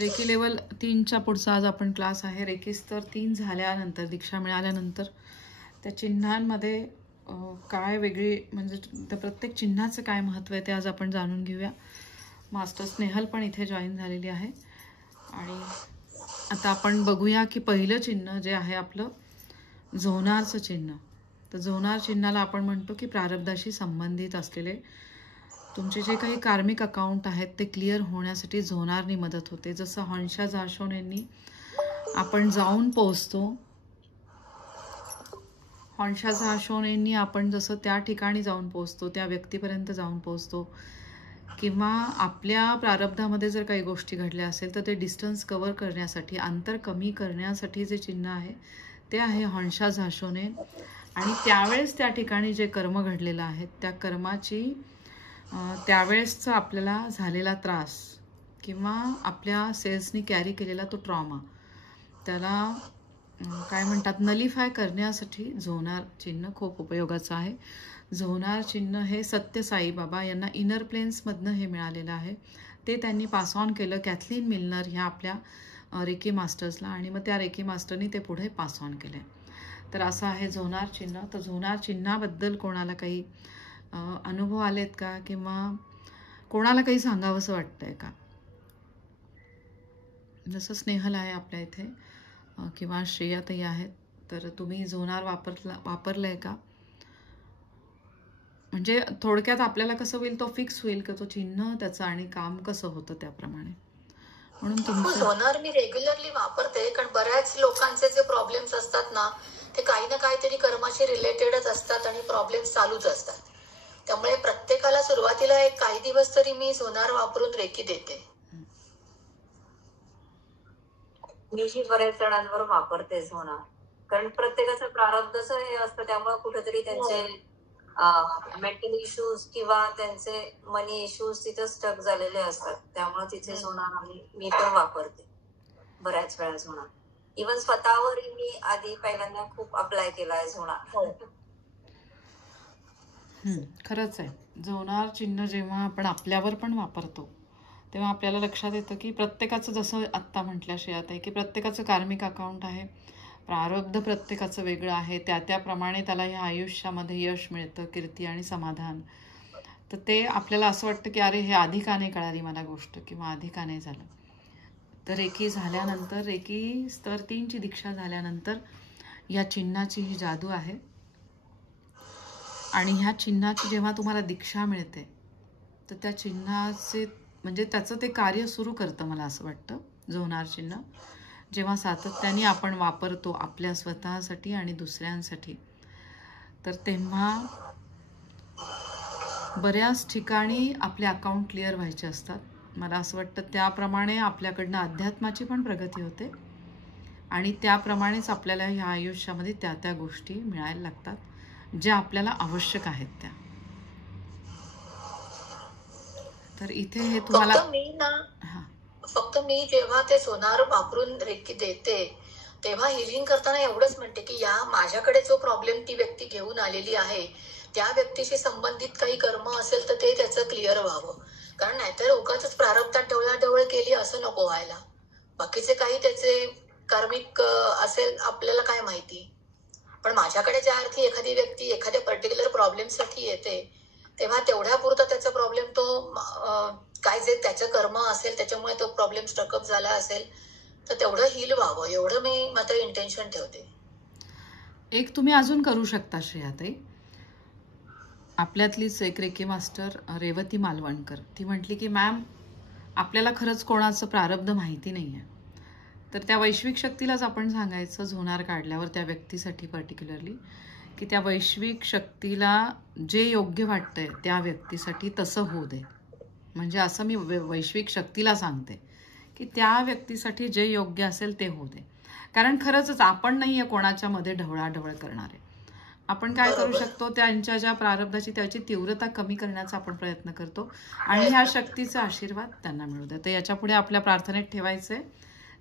Recce level 3चा पुढचा आज आपण क्लास आहे. रेकी स्तर 3 झाल्यानंतर, दीक्षा मिळाल्यानंतर त्या चिन्हांमध्ये काय वेगळी, म्हणजे त्या प्रत्येक चिन्हाचं काय महत्त्व आहे ते आज आपण जाणून घेऊया. मास्टर स्नेहल पण इथे जॉईन झालेली आहे. आणि आता आपण बघूया की पहिलं चिन्ह जे आहे आपलं झोनारचं चिन्ह. तर झोनार चिन्हाला आपण म्हणतो की प्रारब्धाशी संबंधित असलेले तुमचे जे काही कार्मिक अकाउंट आहेत ते क्लिअर होण्यासाठी झोनारनी मदत होते. जसं हॉन्शा झाशोन यांनी आपण जाऊन पोहोचतो, हॉन्शा झाशोन यांनी आपण जसं त्या ठिकाणी जाऊन पोहोचतो, त्या व्यक्तीपर्यंत जाऊन पोहोचतो, किंवा आपल्या प्रारब्धामध्ये जर काही गोष्टी घडल्या असेल तर ते डिस्टन्स कव्हर करण्यासाठी, अंतर कमी करण्यासाठी जे चिन्ह आहे ते आहे हॉन्शा झाशोने. आणि त्यावेळेस त्या ठिकाणी जे कर्म घडलेलं आहे त्या कर्माची त्यावेळेसचा आपल्याला झालेला त्रास किंवा आपल्या सेल्सनी कॅरी केलेला तो ट्रॉमा, त्याला काय म्हणतात, नलिफाय करण्यासाठी झोनार चिन्ह खूप उपयोगाचं आहे. झोनार चिन्ह हे सत्य साईबाबा यांना इनर प्लेन्समधनं हे मिळालेलं आहे. ते त्यांनी पास ऑन केलं कॅथलीन मिल्नर ह्या आपल्या रेकी मास्टर्सला, आणि मग त्या रेकी मास्टरनी ते पुढे पास ऑन केले. तर असं आहे झोनार चिन्ह. तर झोनार चिन्हाबद्दल कोणाला काही अनुभव आलेत का, किंवा कोणाला काही सांगावंसं वाटतंय का? जसं स्नेहल आहे आपल्या इथे किंवा श्रेयाताई आहेत, तर तुम्ही झोनार वापरलंय का? म्हणजे थोडक्यात आपल्याला कसं होईल, तो फिक्स होईल का तो चिन्ह त्याचं आणि काम कसं होतं त्याप्रमाणे. म्हणून तुम्ही झोनार मी रेग्युलरली वापरते, कारण बऱ्याच लोकांचे जे प्रॉब्लेम्स असतात ना ते काही ना काहीतरी कर्माशी रिलेटेडच असतात आणि प्रॉब्लेम्स चालूच असतात. त्यामुळे प्रत्येकाला सुरुवातीला एक काही दिवस तरी मी झोनार वापरून रेकी देते. मीही बऱ्याच जणांवर वापरते झोनार, कारण प्रत्येकाचं प्रारब्धच हे असतं, त्यामुळे कुठेतरी त्यांचे मेंटल इश्यूज किंवा त्यांचे मनी इश्यूज तिथे स्टक झालेले असतात. त्यामुळे तिथे झोनार मी पण वापरते बऱ्याच वेळा झोनार. इव्हन स्वतःवरही मी आधी पहिल्यांदा खूप अप्लाय केलाय झोनार. खरंच आहे. झोनार चिन्ह जेव्हा आपण आपल्यावर पण वापरतो तेव्हा आपल्याला लक्षात येतं की प्रत्येकाचं, जसं आत्ता म्हटल्या श्रेयात आहे की प्रत्येकाचं कार्मिक अकाउंट आहे, प्रारब्ध प्रत्येकाचं वेगळं आहे, त्याप्रमाणे त्याला ह्या आयुष्यामध्ये यश मिळतं, कीर्ती आणि समाधान. तर ते आपल्याला असं वाटतं की अरे हे आधी का नाही कळाली मला गोष्ट, किंवा आधी का नाही झालं. तर रेकी झाल्यानंतर, रेकी स्तर 3ची दीक्षा झाल्यानंतर या चिन्हाची ही जादू आहे. आणि ह्या चिन्हाची जेव्हा तुम्हाला दीक्षा मिळते तर त्या चिन्हाचे म्हणजे त्याचं ते कार्य सुरू करतं. मला असं वाटतं झोनार चिन्ह जेव्हा सातत्याने आपण वापरतो आपल्या स्वतःसाठी आणि दुसऱ्यांसाठी, तर तेव्हा बऱ्याच ठिकाणी आपले अकाउंट क्लिअर व्हायचे असतात. मला असं वाटतं त्याप्रमाणे आपल्याकडनं अध्यात्माची पण प्रगती होते आणि त्याप्रमाणेच आपल्याला ह्या आयुष्यामध्ये त्या त्या गोष्टी मिळायला लागतात ज्या आपल्याला आवश्यक आहेत त्या. तर इथे हे तुम्हाला फक्त मी जेव्हा ते झोनार वापरून रेकी देते तेव्हा हिलिंग करताना एवढंच म्हणते की या माझ्याकडे जो प्रॉब्लेम ती व्यक्ती घेऊन आलेली आहे त्या व्यक्तीशी संबंधित काही कर्म असेल तर ते त्याचं क्लिअर व्हावं. कारण नाहीतर उगाचच प्रारब्धात ढवळाढवळ केली असं नको व्हायला. बाकीचे काही त्याचे कार्मिक असेल आपल्याला काय माहिती. पण माझ्याकडे ज्या अर्थी एखादी व्यक्ती एखाद्या पर्टिक्युलर प्रॉब्लेमसाठी येते तेव्हा तेवढ्या पुरता त्याचा प्रॉब्लेम तो काय जे त्याचं कर्म असेल त्याच्यामुळे तो प्रॉब्लेम स्टकअप झाला असेल तर तेवढं हील व्हावं एवढं मी मात्र इंटेन्शन ठेवते. एक तुम्ही अजून करू शकता श्रेयाताई. आपल्यातलीच एक रेकी मास्टर रेवती मालवणकर, ती म्हटली की मॅम आपल्याला खरंच कोणाचं प्रारब्ध माहिती नाही आहे, तर त्या वैश्विक शक्तीलाच आपण सांगायचं झोनार काढल्यावर त्या व्यक्तीसाठी पर्टिक्युलरली की त्या वैश्विक शक्तीला जे योग्य वाटतंय त्या व्यक्तीसाठी तसं होऊ दे. म्हणजे असं मी वैश्विक शक्तीला सांगते की त्या व्यक्तीसाठी जे योग्य असेल ते होऊ दे. कारण खरंच आपण नाही आहे कोणाच्या मध्ये ढवळाढवळ करणारे. आपण काय करू शकतो, त्यांच्या ज्या प्रारब्धाची त्याची तीव्रता कमी करण्याचा आपण प्रयत्न करतो आणि ह्या शक्तीचा आशीर्वाद त्यांना मिळू दे. तर याच्या पुढे आपल्या प्रार्थनेत ठेवायचंय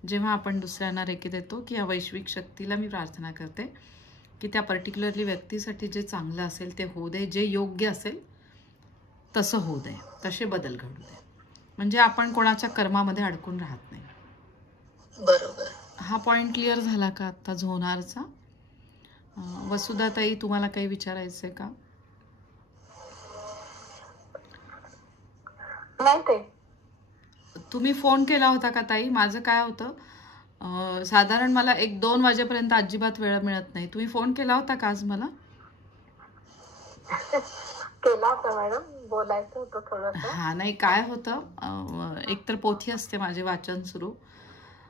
जेव्हा आपण दुसऱ्यांना रेकी देतो की या वैश्विक शक्तीला मी प्रार्थना करते की त्या पर्टिक्युलरली व्यक्तीसाठी जे चांगलं असेल ते होऊ दे, जे योग्य असेल तसं होऊ दे, तसे बदल घडू दे. म्हणजे आपण कोणाच्या कर्मामध्ये अडकून राहत नाही. बरोबर. हा पॉइंट क्लिअर झाला का आता झोनारचा? वसुधाताई, तुम्हाला काही विचारायचंय का? नाही ते तुम्ही फोन केला होता का ताई? माझं काय होतं, साधारण मला 1-2 वाजेपर्यंत अजिबात वेळ मिळत नाही. तुम्ही फोन केला होता का आज मला? केला होता मॅडम, बोलायचं होतं थोडंसं. हा, नाही काय होतं, एकतर पोथी असते माझे वाचन सुरू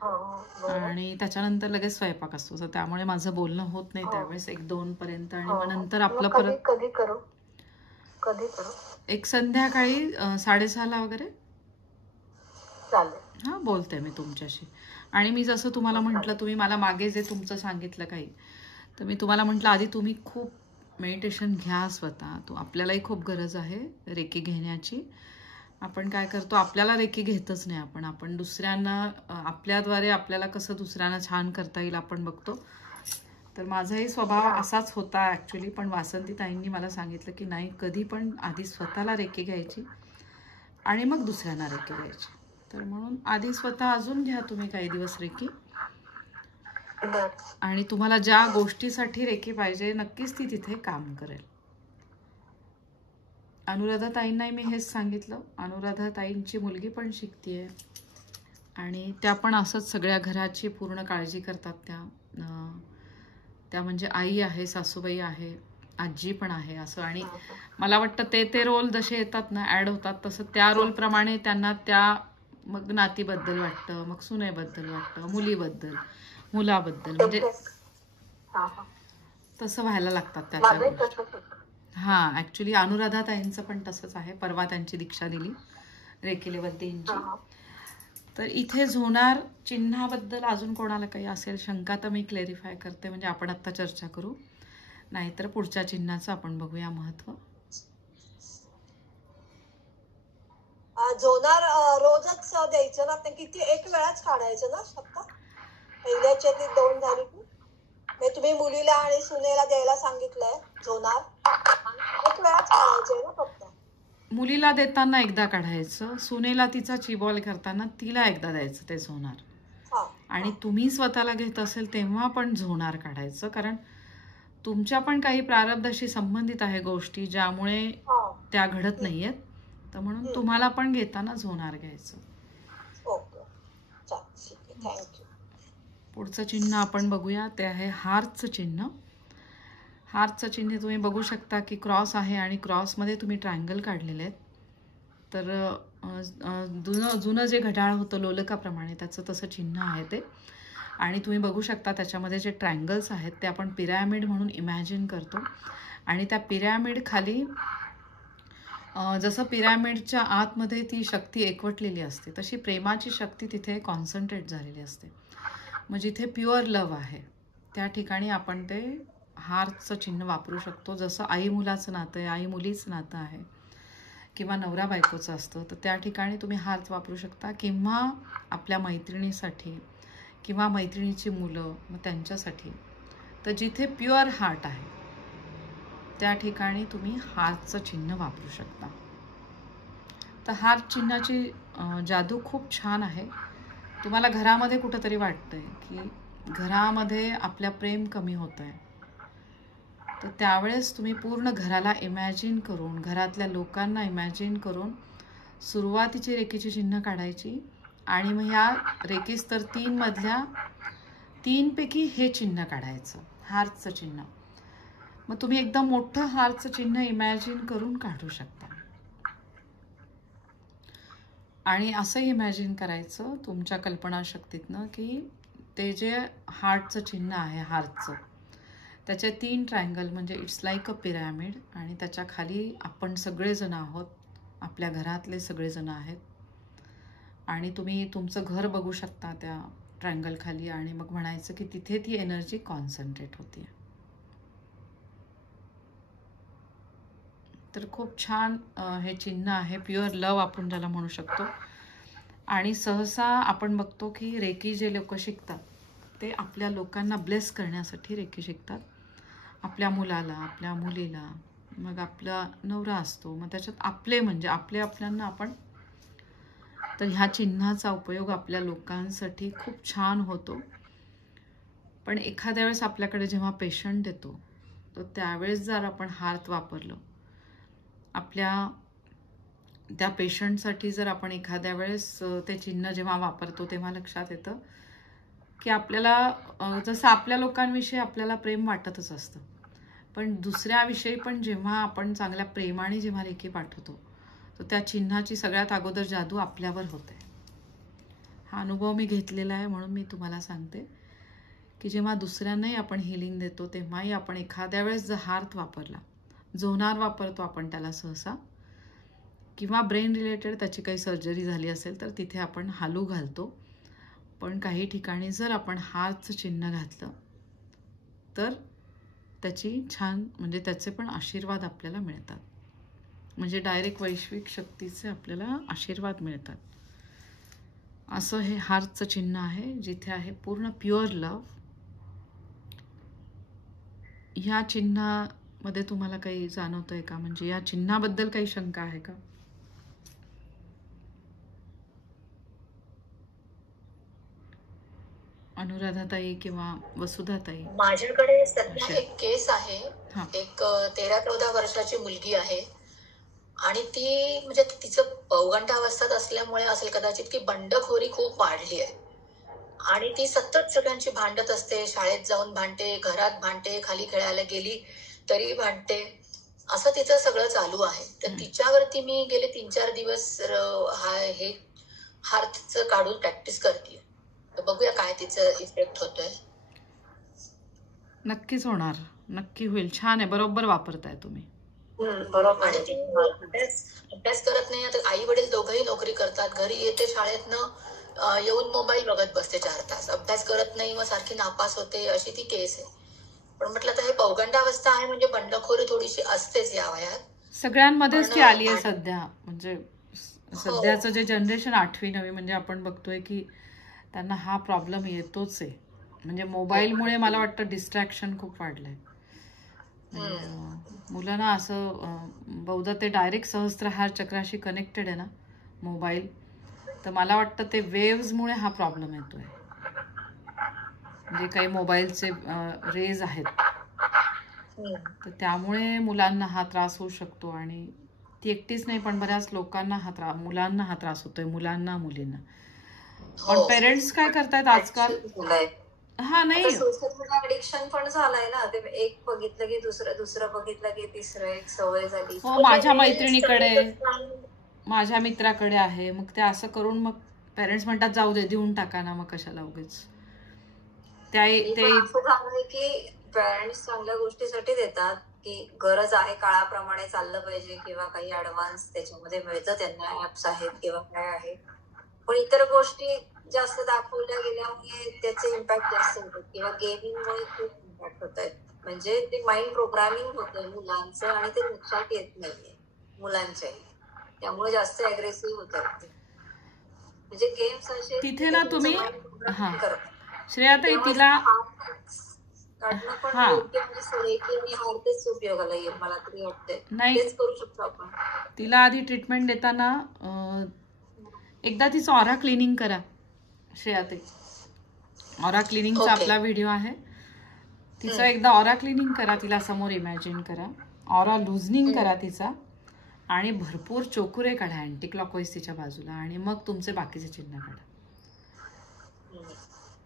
आणि त्याच्यानंतर लगेच स्वयंपाक असतो, तर त्यामुळे माझं बोलणं होत नाही त्यावेळेस 1-2 पर्यंत. आणि मग नंतर आपलं परत कधी करू एक संध्याकाळी 6:30ला वगैरे चालेल. हा, बोलते मी तुमच्याशी. आणि मी जसं तुम्हाला म्हटलं, तुम्ही मला मागे जे तुमचं सांगितलं काही, तर मी तुम्हाला म्हटलं आधी तुम्ही खूप मेडिटेशन घ्या स्वतः. आपल्यालाही खूप गरज आहे रेकी घेण्याची. आपण काय करतो, आपल्याला रेकी घेतच नाही आपण दुसऱ्यांना, आपल्याद्वारे आपल्याला कसं दुसऱ्यांना छान करता येईल आपण बघतो. तर माझाही स्वभाव असाच होता ॲक्च्युली, पण वासंती ताईंनी मला सांगितलं की नाही, कधी पण आधी स्वतःला रेकी घ्यायची आणि मग दुसऱ्यांना रेकी घ्यायची. तर म्हणून आधी स्वतः अजून घ्या तुम्ही काही दिवस रेकी, आणि तुम्हाला ज्या गोष्टीसाठी रेकी पाहिजे नक्कीच ती तिथे काम करेल. अनुराधा ताईंनाही मी हेच सांगितलं. अनुराधा ताईंची मुलगी पण शिकतीये आणि त्या पण असंच सगळ्या घराची पूर्ण काळजी करतात. त्या म्हणजे आई आहे, सासूबाई आहे, आजी पण आहे असं. आणि मला वाटतं ते रोल जसे येतात ना, ऍड होतात, तसं त्या रोलप्रमाणे त्यांना त्या मग नातीबद्दल वाटतं, मग सुनेबद्दल वाटतं, मुलीबद्दल, मुलाबद्दल, म्हणजे तसं व्हायला लागतात त्याच्या. हा, ऍक्च्युली अनुराधा ताईंचं पण तसंच आहे. परवा त्यांची दीक्षा दिली रेकीलेवद्दींची. तर इथे झोनार चिन्हाबद्दल अजून कोणाला काही असेल शंका तर मी क्लेरिफाय करते, म्हणजे आपण आता चर्चा करू, नाहीतर पुढच्या चिन्हाचं आपण बघूया महत्व. झोनार रोजच द्यायचं ना? किती एक वेळाच काढायचं ना फक्त? पहिल्याच्या ती 2 झाली की म्हणजे तुम्ही मुलीला आणि सुनेला द्यायला सांगितलंय झोनार, एक वेळाच काढायचंय ना फक्त? मुलीला देताना एकदा काढायचं, सुनेला तिचा चिबॉल करताना तिला एकदा द्यायचं ते झोनार. आणि तुम्ही स्वतःला घेत असेल तेव्हा पण झोनार काढायचं, कारण तुमच्या पण काही प्रारब्धाशी संबंधित आहे गोष्टी ज्यामुळे त्या घडत नाहीयेत. तर म्हणून तुम्हाला पण घेताना झोनार घ्यायचं. पुढचं चिन्ह आपण बघूया, ते आहे हार्टचं चिन्ह. हार्टचं चिन्ह तुम्ही बघू शकता की क्रॉस आहे आणि क्रॉसमध्ये तुम्ही ट्रायंगल काढलेले आहेत. तर जुनं जे घड्याळ होतं लोलकाप्रमाणे त्याचं तसं चिन्ह आहे ते. आणि तुम्ही बघू शकता त्याच्यामध्ये जे ट्रायंगल्स आहेत ते आपण पिरॅमिड म्हणून इमॅजिन करतो. आणि त्या पिरॅमिड खाली जसं पिरॅमिडच्या आतमध्ये ती शक्ती एकवटलेली असते, तशी प्रेमाची शक्ती तिथे कॉन्सन्ट्रेट झालेली असते. मग जिथे प्युअर लव्ह आहे त्या ठिकाणी आपण ते हार्टचं चिन्ह वापरू शकतो. जसं आई मुलाचं नातं आहे, आई मुलीचं नातं आहे, किंवा नवरा बायकोचं असतं, तर त्या ठिकाणी तुम्ही हार्ट वापरू शकता. किंवा आपल्या मैत्रिणीसाठी किंवा मैत्रिणीची मुलं, मग त्यांच्यासाठी. तर जिथे प्युअर हार्ट आहे त्या ठिकाणी तुम्ही हार्टचं चिन्ह वापरू शकता. तर हार्ट चिन्हाची जादू खूप छान आहे. तुम्हाला घरामध्ये कुठंतरी वाटतंय की घरामध्ये आपल्या प्रेम कमी होत आहे, तर त्यावेळेस तुम्ही पूर्ण घराला इमॅजिन करून, घरातल्या लोकांना इमॅजिन करून सुरुवातीची रेकीची चिन्ह काढायची. आणि मग ह्या रेकी स्तर 3 मधल्या 3 पैकी हे चिन्ह काढायचं, हार्टचं चिन्ह. मग तुम्ही एकदम मोठं हार्टचं चिन्ह इमॅजिन करून काढू शकता. आणि असं इमॅजिन करायचं तुमच्या कल्पनाशक्तीतनं की ते जे हार्टचं चिन्ह आहे, हार्टचं, त्याचे 3 ट्रायंगल म्हणजे इट्स लाईक अ पिरॅमिड. आणि त्याच्या खाली आपण सगळेजण आहोत, आपल्या घरातले सगळेजण आहेत. आणि तुम्ही तुमचं घर बघू शकता त्या ट्रायंगल खाली, आणि मग म्हणायचं की तिथे ती एनर्जी कॉन्सन्ट्रेट होते. तर खूप छान हे चिन्ह आहे. प्युअर लव्ह आपण ज्याला म्हणू शकतो. आणि सहसा आपण बघतो की रेकी जे लोक शिकतात ते आपल्या लोकांना ब्लेस करण्यासाठी रेकी शिकतात. आपल्या मुलाला, आपल्या मुलीला, मग आपला नवरा असतो, मग त्याच्यात आपले म्हणजे आपल्यांना आपण तर ह्या चिन्हाचा उपयोग आपल्या लोकांसाठी खूप छान होतो. पण एखाद्या वेळेस आपल्याकडे जेव्हा पेशंट येतो तर त्यावेळेस जर आपण हार्ट वापरलं, आपल्या त्या पेशंटसाठी जर आपण एखाद्या वेळेस ते चिन्ह जेव्हा वापरतो तेव्हा लक्षात येतं की आपल्याला जसं आपल्या लोकांविषयी आपल्याला प्रेम वाटतच असतं, पण दुसऱ्याविषयी पण जेव्हा आपण चांगल्या प्रेमाने जेव्हा लेखी पाठवतो तर त्या चिन्हाची सगळ्यात अगोदर जादू आपल्यावर होते. हा अनुभव मी घेतलेला आहे, म्हणून मी तुम्हाला सांगते की जेव्हा दुसऱ्यांनाही आपण हिलिंग देतो तेव्हाही आपण एखाद्या वेळेस जर हार्ट वापरला, झोनार वापरतो आपण त्याला सहसा, किंवा ब्रेन रिलेटेड त्याची काही सर्जरी झाली असेल तर तिथे आपण हालू घालतो. पण काही ठिकाणी जर आपण हार्टचं चिन्ह घातलं तर त्याची छान म्हणजे त्याचे पण आशीर्वाद आपल्याला मिळतात. म्हणजे डायरेक्ट वैश्विक शक्तीचे आपल्याला आशीर्वाद मिळतात. असं हे हार्टचं चिन्ह आहे, जिथे आहे पूर्ण प्युअर लव्ह. ह्या चिन्हामध्ये तुम्हाला काही जाणवतंय का? म्हणजे या चिन्हाबद्दल काही शंका आहे का? अनुराधाताई किंवा वसुधाताई? माझ्याकडे सध्या एक केस आहे. हा. एक 13-14 वर्षाची मुलगी आहे आणि ती म्हणजे तिचं पौगंडावस्थेत असल्यामुळे असेल कदाचित की बंडखोरी खूप वाढली आहे आणि ती सतत सगळ्यांची भांडत असते. शाळेत जाऊन भांडते, घरात भांडते, खाली खेळायला गेली तरी भांडते, असं तिचं सगळं चालू आहे. तर तिच्यावरती मी गेले 3-4 दिवस हे हार्टचं काढून प्रॅक्टिस करते. तर बघूया काय तिचं इफेक्ट होतोय. नक्कीच होणार, नक्की होईल. छान आहे, बरोबर वापरताय तुम्ही. बरोबर आणि आहे. ती अभ्यास करत नाही. आता आई वडील दोघंही नोकरी करतात. घरी येते शाळेतनं येऊन मोबाईल बघत बसते 4 तास. अभ्यास करत नाही, मग सारखी नापास होते, अशी ती केस आहे. पण म्हटलं तर हे पौगंडावस्था आहे म्हणजे बंडखोरी थोडीशी असतेच या वयात. सगळ्यांमध्येच ती पण आली आहे सध्या. म्हणजे सध्याचं जे जनरेशन 8वी-9वी म्हणजे आपण बघतोय की त्यांना हा प्रॉब्लेम येतोच आहे. म्हणजे मोबाईलमुळे मला वाटतं डिस्ट्रॅक्शन खूप वाढलंय. मुलांना असं बहुधा ते डायरेक्ट सहस्त्रहार चक्राशी कनेक्टेड आहे ना मोबाईल, तर मला वाटतं ते वेव्समुळे हा प्रॉब्लेम येतोय. म्हणजे काही मोबाईलचे रेज आहेत तर त्यामुळे मुलांना हा त्रास होऊ शकतो. आणि ती एकटीच नाही पण बऱ्याच लोकांना मुलांना हा त्रास होतोय, मुलांना मुलींना. पण पेरेंट्स काय करतायत आजकाल? हा नाही, सोशल मीडिया ऍडिक्शन पण झालंय ना. ते एक बघितलं की दुसरं बघितलं की तिसरं, एक सवय झाली. हो, माझ्या मैत्रिणीकडे, माझ्या मित्राकडे आहे, मग ते असं करून मग पेरेंट्स म्हणतात जाऊ दे, देऊन टाका ना, मग कशाला उगीच. ते असं झालंय की पेरेंट्स चांगल्या गोष्टीसाठी देतात की गरज आहे, काळाप्रमाणे चाललं पाहिजे किंवा काही ऍडव्हान्स त्याच्यामध्ये मिळतं त्यांना, ऍप्स आहेत किंवा काय आहे. पण इतर गोष्टी जास्त दाखवल्या गेल्यामुळे त्याचे इम्पॅक्ट जास्त होतात किंवा गेमिंगमुळे खूप इम्पॅक्ट होत आहेत. म्हणजे ते माइंड प्रोग्रामिंग होतंय मुलांचं आणि ते लक्षात येत नाहीये मुलांच्याही. त्यामुळे जास्त अग्रेसिव्ह होतात. म्हणजे गेम्स असे तिथे ना तुम्ही प्रोग्रामिंग करतात. श्रेयाताई तिला काढणं पण योग्य म्हणजे सरेकी आणि हार्टच उपयोगाला येईल मला तरी वाटतंय. तेच करू शकतो आपण. तिला आधी ट्रीटमेंट देताना एकदा तिचं ऑरा क्लिनिंग करा श्रेयाताई. ऑरा क्लिनिंगचा आपला व्हिडिओ आहे, तिचं एकदा ऑरा क्लिनिंग करा. तिला समोर इमॅजिन करा, ऑरा लुझनिंग करा तिचा, आणि भरपूर चोकुरे काढा अँटी क्लॉकवाईज तिच्या बाजूला, आणि मग तुमचे बाकीचे चिन्ह काढा.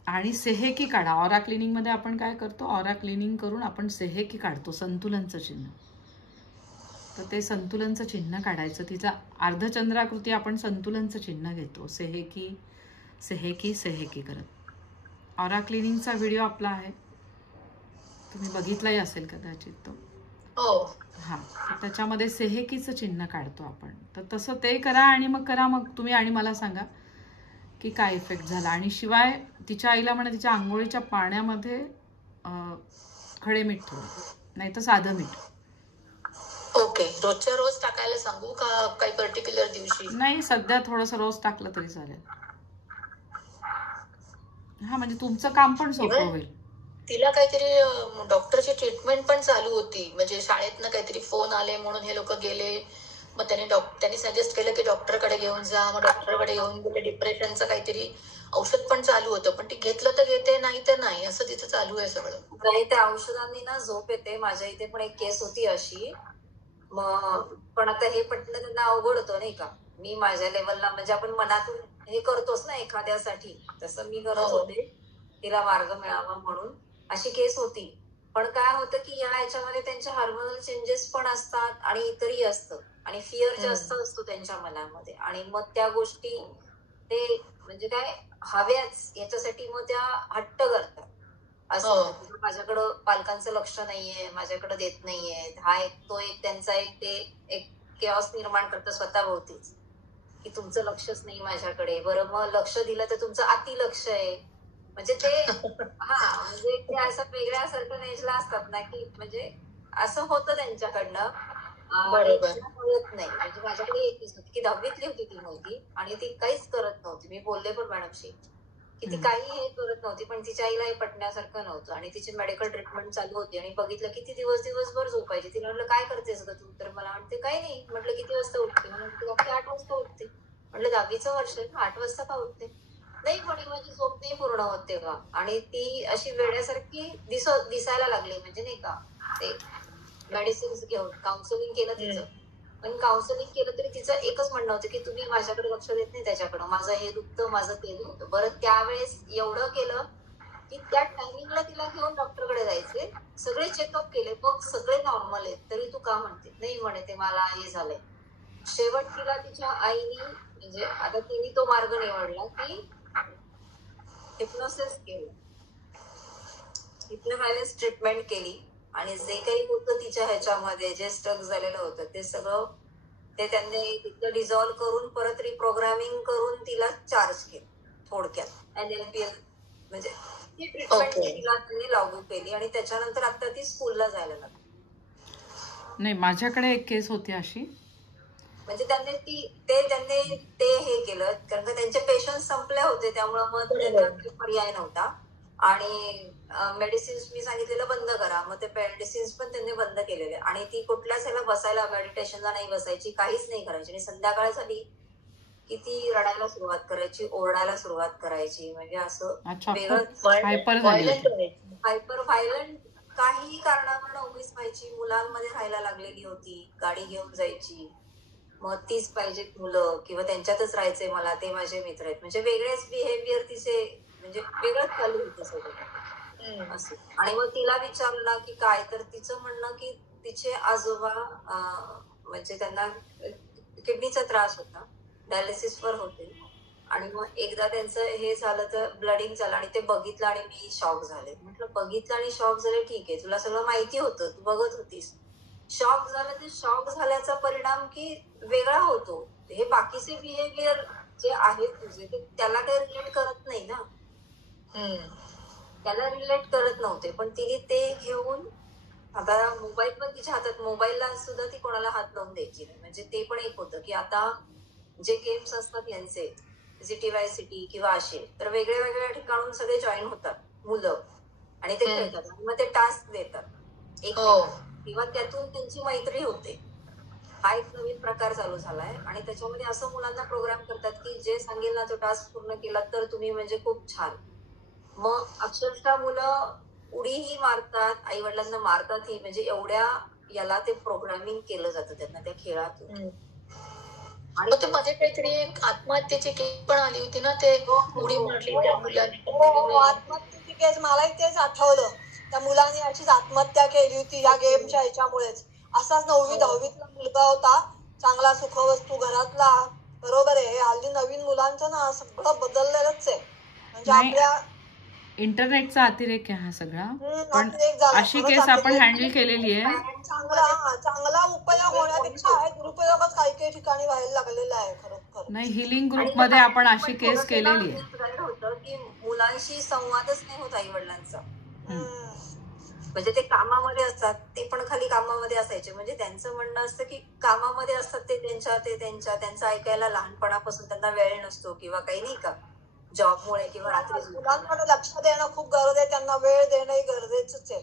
आणि सेहेकी काढा. ऑरा क्लिनिंग मध्ये आपण काय करतो, ऑरा क्लिनिंग करून आपण सेहेकी काढतो, संतुलनचं चिन्ह. तर ते संतुलनचं चिन्ह काढायचं. तिचा अर्धचंद्राकृती आपण संतुलनचं चिन्ह घेतो, सेहेकी सेहेकी सेहेकी करत. ऑरा क्लिनिंगचा व्हिडिओ आपला आहे, तुम्ही बघितलाही असेल कदाचित तो. हा, तर त्याच्यामध्ये सेहेकीचं चिन्ह काढतो आपण. तर तसं ते करा आणि मग करा, मग तुम्ही आणि मला सांगा की काय इफेक्ट झाला. आणि शिवाय तिच्या आईला म्हणा तिच्या आंघोळीच्या पाण्यामध्ये खडे मीठ ठेवा, नाही तर साधं मीठ. ओके, रोजच्या रोज टाकायला सांगू का काही पर्टिक्युलर दिवशी? नाही, सध्या थोडंसं रोज टाकलं तरी चालेल. हा, म्हणजे तुमचं काम पण सोपं होईल. तिला काहीतरी डॉक्टरची ट्रीटमेंट पण चालू होती, म्हणजे शाळेतनं काहीतरी फोन आले म्हणून हे लोक गेले मग त्यांनी सजेस्ट केलं की डॉक्टरकडे घेऊन जा. मग डॉक्टरकडे घेऊन गेले. डिप्रेशनचं काहीतरी औषध पण चालू होतं, पण ती घेतलं तर घेते, नाही तर नाही, असं तिचं चालू आहे सगळं. नाही, त्या औषधांनी ना झोप येते. माझ्या इथे पण एक केस होती अशी. मग पण आता हे पटणं त्यांना अवघड होतं नाही का. मी माझ्या लेवलला म्हणजे आपण मनातून हे करतोच ना एखाद्यासाठी, तसं मी करत हो. होते तिला मार्ग मिळावा म्हणून. अशी केस होती. पण काय होतं की या ह्याच्यामध्ये त्यांचे हार्मोनल चेंजेस पण असतात आणि इतरही असतं आणि फिअर जास्त असतो त्यांच्या मनामध्ये. आणि मग त्या गोष्टी ते म्हणजे काय हव्याच याच्यासाठी मग त्या हट्ट करतात असं हो. होतं. की माझ्याकडं पालकांचं लक्ष नाहीये, माझ्याकडे देत नाहीये. हा एक त्यांचा ते एक केऑस निर्माण करतं स्वतःभोवतीच की तुमचं लक्षच नाही माझ्याकडे. बरं मग लक्ष दिलं तर तुमचं अति लक्ष आहे. म्हणजे ते म्हणजे ते असं वेगळ्या सर्टन एजला असतात ना की म्हणजे असं होतं त्यांच्याकडनं. आणि बरोबर. त्यांना कळत नाही. म्हणजे माझ्याकडे एक केस होती की 10वीतली होती ती मुलगी आणि ती काहीच करत नव्हती. मी बोलले पण मॅडमशी की ती काही हे करत नव्हती, पण तिच्या आईला हे पटण्यासारखं नव्हतं आणि तिची मेडिकल ट्रीटमेंट चालू होती. आणि बघितलं किती दिवसभर झोपायची. तिला म्हटलं काय करतेस ग तू, तर मला म्हणते काही नाही. म्हटलं किती वाजता उठते, म्हणते 8 वाजता उठते. म्हटलं 10वीचं वर्ष आहे, 8 वाजता का उठते. नाही म्हणे माझी झोप नाही पूर्ण होत तेव्हा. आणि ती अशी वेड्यासारखी दिसायला लागली. म्हणजे नाही का ते मेडिसिन्स घेऊन काउन्सिलिंग केलं तिचं. पण काउन्सिलिंग केलं तरी तिचं एकच म्हणणं होतं की तुम्ही माझ्याकडे लक्ष देत नाही त्याच्याकडं, माझं हे दुखतं, माझं ते दुखतं. बरं त्यावेळेस एवढं केलं की त्या टायमिंगला तिला घेऊन डॉक्टरकडे जायचे. सगळे चेकअप केले, बघ सगळे नॉर्मल आहेत, तरी तू का म्हणते. नाही म्हणे ते मला हे झालंय. शेवट तिला तिच्या आईनी म्हणजे आता तिने तो मार्ग निवडला की हिप्नोसिस केलं, हिप्नोबॅलन्स ट्रीटमेंट केली. आणि जे काही होतं तिच्या ह्याच्यामध्ये जे स्ट्रक झालेलं होतं ते सगळं ते त्यांनी तिथं डिझॉल्व्ह करून परत रिप्रोग्रामिंग करून तिला चार्ज केलं थोडक्यात. NLP म्हणजे ती ट्रीटमेंट तिला त्यांनी लागू केली आणि त्याच्यानंतर आता ती स्कूलला जायला लागली. नाही, माझ्याकडे एक केस होती अशी. म्हणजे त्यांनी ते हे केलं कारण का त्यांचे पेशन्स संपले होते, त्यामुळे मग त्यांना पर्याय नव्हता. आणि मेडिसिन्स मी सांगितलेलं बंद करा, मग ते मेडिसिन्स पण त्यांनी बंद केलेले. आणि ती कुठल्याच ह्याला बसायला मेडिटेशनला नाही बसायची, काहीच नाही करायची. आणि संध्याकाळ झाली की ती रडायला सुरुवात करायची, ओरडायला सुरुवात करायची. म्हणजे असं वेगळंच हायपर व्हायलंट काहीही कारणावरून उभीच व्हायची. मुलांमध्ये राहायला लागलेली होती, गाडी घेऊन जायची. मग तीच पाहिजेत मुलं किंवा त्यांच्यातच राहायचंय मला, ते माझे मित्र आहेत. म्हणजे वेगळेच बिहेवियर तिचे म्हणजे वेगळंच चालू होतं सगळं असं. आणि मग तिला विचारलं ना की काय, तर तिचं म्हणणं की तिचे आजोबा म्हणजे त्यांना किडनीचा त्रास होता, डायलिसिसवर होते. आणि मग एकदा त्यांचं हे झालं तर ब्लडिंग झालं आणि ते बघितलं आणि मी शॉक झाले. म्हटलं बघितलं आणि शॉक झाले ठीक आहे, तुला सगळं माहिती होतं, तू बघत होतीस. शॉक झालं ते शॉक झाल्याचा परिणाम की वेगळा होतो. हे बाकीचे बिहेवियर जे आहेत तुझे ते त्याला काही रिलेट करत नाही ना. त्याला रिलेट करत नव्हते, पण तिने ते घेऊन आता मोबाईल पण तिच्या हातात, मोबाईलला सुद्धा ती कोणाला हात लावून द्यायची नाही. म्हणजे ते पण एक होतं की आता जे गेम्स असतात यांचे GTY सिटी किंवा असे, तर वेगळ्या वेगळ्या ठिकाणून सगळे जॉईन होतात मुलं आणि ते खेळतात आणि मग ते टास्क देतात एकमेकांना किंवा त्यातून त्यांची मैत्री होते. हा एक नवीन प्रकार चालू झालाय. आणि त्याच्यामध्ये असं मुलांना प्रोग्राम करतात की जे सांगेल ना तो टास्क पूर्ण केला तर तुम्ही म्हणजे खूप छान. मग अक्षरशः मुलं उडीही मारतात, आई वडिलांना मारतातही. म्हणजे एवढ्या याला ते प्रोग्रामिंग केलं जातं त्यांना त्या खेळातून. आणि ते मध्ये काहीतरी एक आत्महत्येची केस पण आली होती ना, ते उडी मारली त्या मुलाने. आत्महत्येची केस मलाही तेच आठवलं. त्या मुलाने अशीच आत्महत्या केली होती या गेमच्या ह्याच्यामुळेच. असाच 9वी 10वीतला मुलगा होता, चांगला सुखवस्तू घरातला. बरोबर आहे. हल्ली नवीन मुलांचं ना सगळं बदललेलंच आहे. म्हणजे आपल्या इंटरनेटचा अतिरेक आहे हा सगळा. पण अतिरेक झाला, अशी केस आपण हँडल केलेली आहे. चांगला उपयोग होण्यापेक्षा दुरुपयोगच काही काही ठिकाणी व्हायला लागलेला आहे खरोखर. नाही, हिलिंग ग्रुप मध्ये आपण अशी केस केलेली आहे. होतं की मुलांशी संवादच नाही होत आई वडिलांचा. म्हणजे ते कामामध्ये असतात, ते पण खाली कामामध्ये असायचे. म्हणजे त्यांचं म्हणणं असतं की कामामध्ये असतात ते त्यांचं ऐकायला लहानपणापासून त्यांना वेळ नसतो किंवा काही नाही का जॉबमुळे किंवा रात्री. मुलांकडे लक्ष देणं खूप गरज आहे, त्यांना वेळ देणंही गरजेचंच आहे.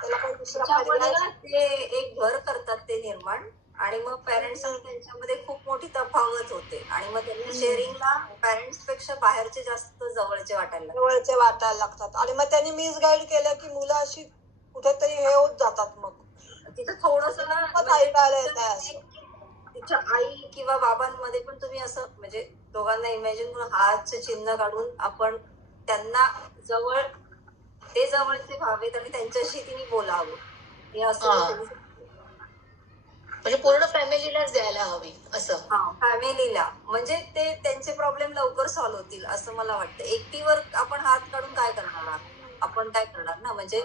त्याला काही दुसरा पर्याय ते एक घर करतात ते निर्माण आणि मग पेरेंट्स आणि त्यांच्यामध्ये खूप मोठी तफावत होते आणि मग त्यांना शेअरिंगला पेरेंट्स पेक्षा बाहेरचे जास्त जवळचे वाटायला लागतात. जवळचे वाटायला लागतात आणि मग त्यांनी मिसगाईड केलं की मुलं अशी कुठेतरी हे होत जातात. मग तिथं थोडस ना खूपच ऐकायला येत आहे असं. तिच्या आई किंवा बाबांमध्ये पण तुम्ही असं म्हणजे दोघांना इमॅजिन करून हातचे चिन्ह काढून आपण त्यांना जवळ ते जवळचे व्हावेत आणि त्यांच्याशी तिने बोलावं हे असं हा. करू शकतो. म्हणजे पूर्ण फॅमिलीलाच द्यायला हवी असं. हा फॅमिलीला म्हणजे ते त्यांचे प्रॉब्लेम लवकर सॉल्व्ह होतील असं मला वाटतं. एकटीवर आपण हात काढून काय करणार आहात? आपण काय करणार ना म्हणजे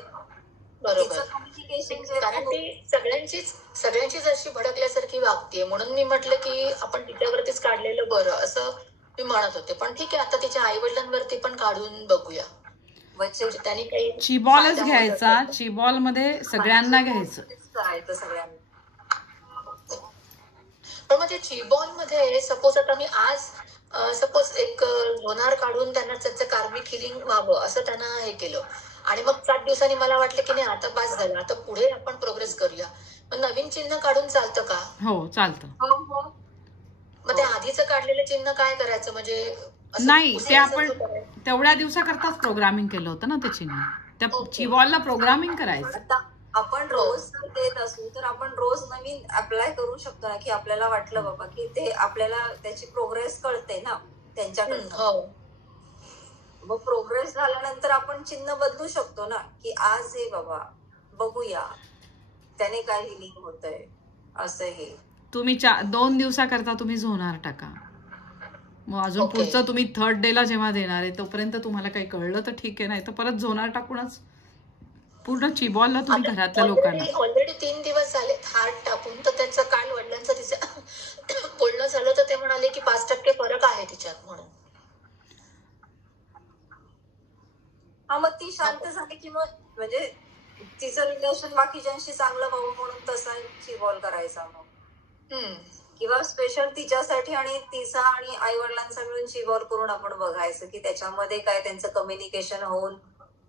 बरोबर. तिचं कम्युनिकेशन कारण ती सगळ्यांचीच अशी भडकल्यासारखी वागतेय म्हणून मी म्हटलं की आपण तिच्यावरतीच काढलेलं बरं असं मी म्हणत होते. पण ठीक आहे, आता तिच्या आई वडिलांवरती पण काढून बघूया. म्हणजे त्यांनी काही चिबॉलच फायदा होत घ्यायचा, असेल तर. चिबॉल मध्ये सगळ्यांना घ्यायचं. करायचं सगळ्यांना. पण मग ते चिबॉल मध्ये सपोज आता मी आज सपोज एक लोणार काढून त्यांना त्याचं कार्मिक हिलिंग व्हावं असं त्यांना हे केलं आणि मग 7 दिवसांनी मला वाटलं की नाही आता बास झालं, आता पुढे आपण प्रोग्रेस करूया. मग नवीन चिन्ह काढून चालतं का? हो चालतं. हो हो मग ते आधीचं काढलेलं चिन्ह काय करायचं? म्हणजे असं नाही, ते पुसण्यासारखं आपण करायचं? तेवढ्या दिवसाकरताच प्रोग्रामिंग केलं होतं ना ते चिन्ह. त्या ओके. चिबॉलला प्रोग्रामिंग करायचं. आता आपण रोज जर देत असू तर आपण रोज नवीन अप्लाय करू शकतो ना की आपल्याला वाटलं बाबा की ते आपल्याला त्याची प्रोग्रेस कळते ना त्यांच्याकडनं. हो. मग प्रोग्रेस झाल्यानंतर आपण चिन्ह बदलू शकतो ना की आज हे बाबा बघूया त्याने काय हिलिंग होतंय असं हे. तुम्ही 2 दिवसाकरता तुम्ही झोनार टाका. मग अजून ओके. पुढचं तुम्ही 3rd डेला जेव्हा देणार आहे तोपर्यंत तुम्हाला काही कळलं तर ठीक आहे, नाही तर परत झोनार टाकूनच पूर्ण चिबॉलला तुम्ही घरातल्या लोकांना. ऑलरेडी 3 दिवस झाले हार्ट टाकून, तर त्यांचं काल वडिलांचं तिचं बोलणं झालं तर ते म्हणाले की 5% फरक आहे तिच्यात म्हणून. हा मग ती शांत झाली की मग म्हणजे तिचं रिलेशन बाकीच्यांशी चांगलं व्हावं म्हणून तसा चिबॉल करायचा मग. किंवा स्पेशल तिच्यासाठी आणि तिचा आणि आई वडिलांचा मिळून चिबॉल करून आपण बघायचं की त्याच्यामध्ये काय त्यांचं कम्युनिकेशन होऊन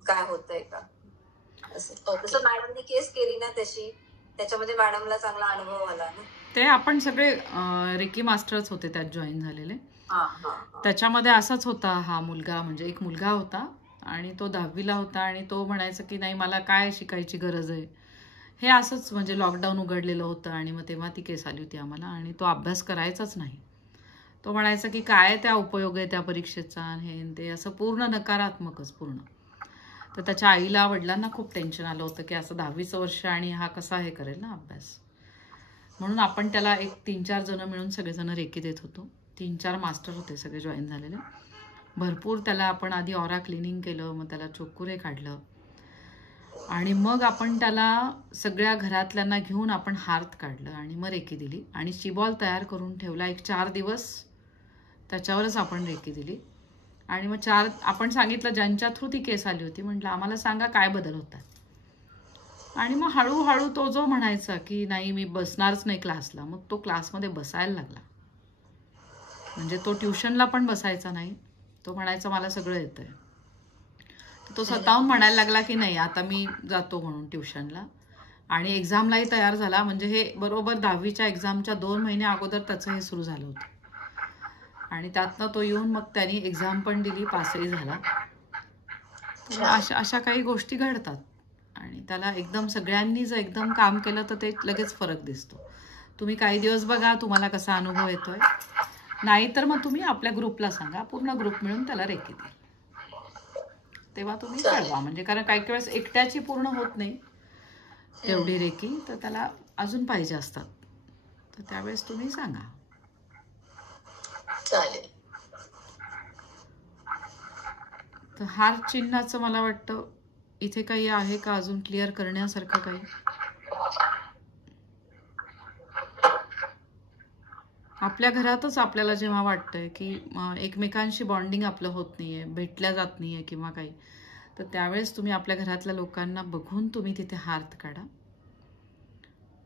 काय होतंय का असं. जसं मॅडमनी केस केली ना तशी त्याच्यामध्ये मॅडमला चांगला अनुभव आला ना. ते आपण सगळे रेकी मास्टर्स होते त्यात जॉईन झालेले. त्याच्यामध्ये असाच होता हा मुलगा, म्हणजे एक मुलगा होता आणि तो 10वीला होता आणि तो म्हणायचा की नाही मला काय शिकायची गरज आहे. हे असंच म्हणजे लॉकडाऊन उघडलेलं होतं आणि मग तेव्हा ती केस आली होती आम्हाला आणि तो अभ्यास करायचाच नाही. तो म्हणायचा की काय त्या उपयोग आहे त्या परीक्षेचा हे ते, असं पूर्ण नकारात्मकच पूर्ण. तर त्याच्या आईला वडिलांना खूप टेन्शन आलं होतं की असं 10वीचं वर्ष आणि हा कसा हे करेल ना अभ्यास. म्हणून आपण त्याला एक 3-4 जण मिळून सगळेजण रेकी देत होतो. 3-4 मास्टर होते सगळे जॉईन झालेले. भरपूर त्याला आपण आधी ऑरा क्लिनिंग केलं, मग त्याला चोकुरे काढलं आणि मग आपण त्याला सगळ्या घरातल्यांना घेऊन आपण हार्थ काढलं आणि मग रेकी दिली आणि चिबॉल तयार करून ठेवला. एक 4 दिवस त्याच्यावरच आपण रेकी दिली आणि मग आपण सांगितलं ज्यांच्या थ्रू ती केस आली होती, म्हटलं आम्हाला सांगा काय बदल होतात. आणि मग हळूहळू तो जो म्हणायचा की नाही मी बसणारच नाही क्लासला, मग तो क्लासमध्ये बसायला लागला. म्हणजे तो ट्युशनला पण बसायचा नाही. तो म्हणायचा मला सगळं येतंय. तो स्वतःहून म्हणायला लागला की नाही आता मी जातो म्हणून ट्युशनला. आणि एक्झामलाही तयार झाला. म्हणजे हे बरोबर 10वीच्या एक्झामच्या 2 महिने अगोदर त्याचं हे सुरू झालं होतं आणि त्यातनं तो येऊन मग त्यांनी एक्झाम पण दिली, पासही झाला. अशा काही गोष्टी घडतात आणि त्याला एकदम सगळ्यांनी जर एकदम काम केलं तर ते लगेच फरक दिसतो. तुम्ही काही दिवस बघा तुम्हाला कसा अनुभव येतोय. नाही तर मग तुम्ही आपल्या ग्रुपला सांगा, पूर्ण ग्रुप मिळून त्याला रेकी द्या. तेव्हा तुम्ही कळवा. म्हणजे कारण काही वेळेस एकट्याची पूर्ण होत नाही तेवढी रेकी, तर त्याला अजून पाहिजे असतात, तर त्यावेळेस तुम्ही सांगा. चालेल. तर हार चिन्हाचं मला वाटतं इथे काही आहे का अजून क्लिअर करण्यासारखं काही? आपल्या घरातच आपल्याला जेव्हा वाटतंय की एकमेकांशी बॉन्डिंग आपलं होत नाहीये, भेटल्या जात नाहीये किंवा काही, तर त्यावेळेस तुम्ही आपल्या घरातल्या लोकांना बघून तुम्ही तिथे हार्थ काढा.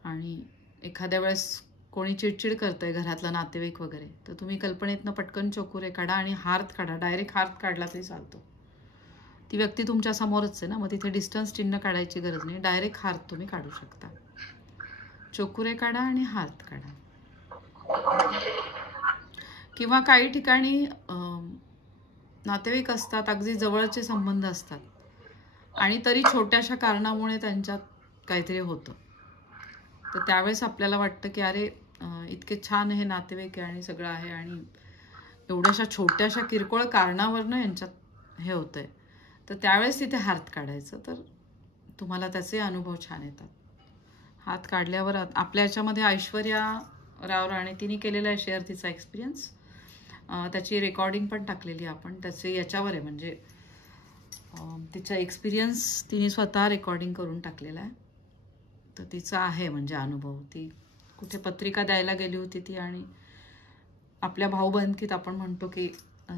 आणि एखाद्या वेळेस कोणी चिडचिड करतंय घरातला नातेवाईक वगैरे, तर तुम्ही कल्पनेतनं पटकन चोकुरे काढा आणि हार्थ काढा. डायरेक्ट हार्थ काढला तरी चालतो. ती व्यक्ती तुमच्या समोरच आहे ना, मग तिथे डिस्टन्स चिन्ह काढायची गरज नाही. डायरेक्ट हार्थ तुम्ही काढू शकता. चोकुरे काढा आणि हात काढा. किंवा काही ठिकाणी नातेवाईक असतात, अगदी जवळचे संबंध असतात आणि तरी छोट्याशा कारणामुळे त्यांच्यात काहीतरी होतं. तर त्यावेळेस आपल्याला वाटतं की अरे इतके छान हे नातेवाईक आहे आणि सगळं आहे आणि एवढ्याशा छोट्याशा किरकोळ कारणावरनं यांच्यात हे होतंय. तर त्यावेळेस तिथे हात काढायचं, तर तुम्हाला त्याचे अनुभव छान येतात. हात काढल्यावर आपल्या याच्यामध्ये ऐश्वर्या राव राणे तिने केलेला आहे शेअर तिचा एक्सपिरियन्स. त्याची रेकॉर्डिंग पण टाकलेली आपण. त्याचे याच्यावर आहे म्हणजे तिचा एक्सपिरियन्स तिने स्वतः रेकॉर्डिंग करून टाकलेला आहे. तर तिचा आहे म्हणजे अनुभव. ती कुठे पत्रिका द्यायला गेली होती ती आणि आपल्या भाऊबंदकीत आपण म्हणतो की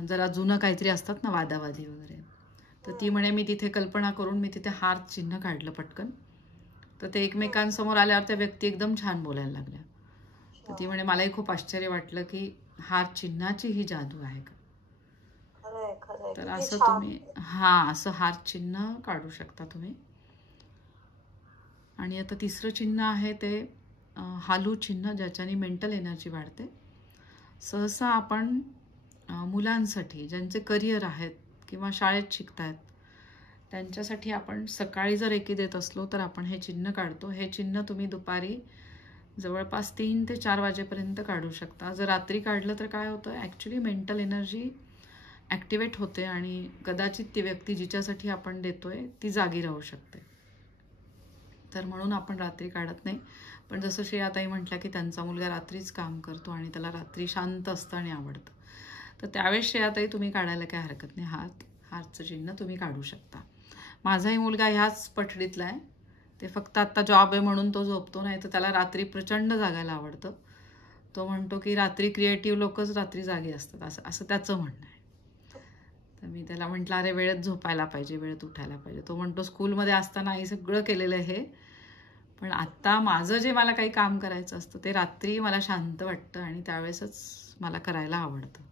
जरा जुनं काहीतरी असतात ना वादावादी वगैरे. तर ती म्हणे मी तिथे कल्पना करून मी तिथे हात चिन्ह काढलं पटकन. तर ते एकमेकांसमोर आल्यावर त्या व्यक्ती एकदम छान बोलायला लागल्या. तर ती म्हणे मलाही खूप आश्चर्य वाटलं की हात चिन्हाची ही जादू आहे का. तर असं तुम्ही असं हात चिन्ह काढू शकता तुम्ही. आणि आता तिसरं चिन्ह आहे ते हालू चिन्ह, ज्याच्याने मेंटल एनर्जी वाढते. सहसा आपण मुलांसाठी ज्यांचे करिअर आहेत किंवा शाळेत शिकतायत त्यांच्यासाठी आपण सकाळी जर एकी देत असलो तर आपण हे चिन्ह काढतो. हे चिन्ह तुम्ही दुपारी जवळपास 3 ते 4 वाजेपर्यंत काढू शकता. जर रात्री काढलं तर काय होतं, ॲक्च्युली मेंटल एनर्जी ॲक्टिवेट होते आणि कदाचित ती व्यक्ती जिच्यासाठी आपण देतोय ती जागी राहू शकते. तर म्हणून आपण रात्री काढत नाही. पण जसं श्रेयाताई म्हटलं की त्यांचा मुलगा रात्रीच काम करतो आणि त्याला रात्री शांत असतं आणि आवडतं, तर त्यावेळेस श्रेयाताई तुम्ही काढायला काय हरकत नाही. हातचं चिन्ह तुम्ही काढू शकता. माझाही मुलगा ह्याच पठडीतला आहे. ते फक्त आत्ता जॉब आहे म्हणून तो झोपतो, नाही तर त्याला रात्री प्रचंड जागायला आवडतं. तो म्हणतो की रात्री क्रिएटिव्ह लोकच रात्री जागे असतात, असं त्याचं म्हणणं आहे. तर मी त्याला म्हटलं अरे वेळेत झोपायला पाहिजे, वेळेत उठायला पाहिजे. तो म्हणतो स्कूलमध्ये असताना हे सगळं केलेलं आहे, पण आत्ता माझं जे मला काही काम करायचं असतं ते रात्री मला शांत वाटतं आणि त्यावेळेसच मला करायला आवडतं.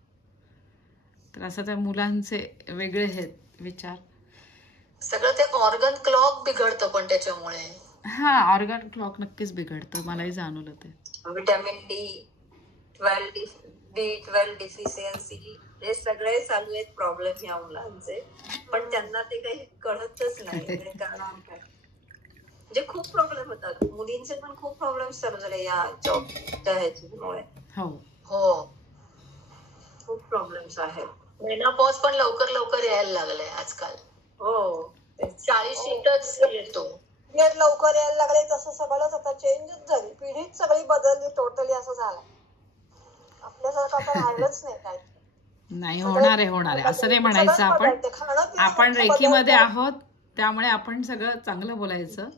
तर असं त्या मुलांचे वेगळे आहेत विचार. सगळं ते ऑर्गन क्लॉक बिघडतं पण त्याच्यामुळे. ऑर्गन क्लॉक नक्कीच बिघडतं, मलाही जाणवलं ते. विटॅमिन B12 डिफिशियन्सी हे सगळे चालू आहेत प्रॉब्लेम या मुलांचे, पण त्यांना ते काही कळतच नाही. कारण म्हणजे खूप प्रॉब्लेम होतात. मुलींचे पण खूप प्रॉब्लेम चालू झाले या जॉबच्या ह्याच्यामुळे. हो खूप प्रॉब्लेम्स आहेत. मेनोपॉज पण लवकर यायला लागलाय आजकाल. हो 40शीतच येतो. लवकर यायला लागले. तसं सगळंच आता चेंजच झाली. पिढीच सगळी बदलली टोटली, असं झालं. आपल्यासारखं आता राहिलंच नाही काय. नाही होणार आहे असं नाही म्हणायचं. आपण रेकीमध्ये आहोत त्यामुळे आपण सगळं चांगलं बोलायचं.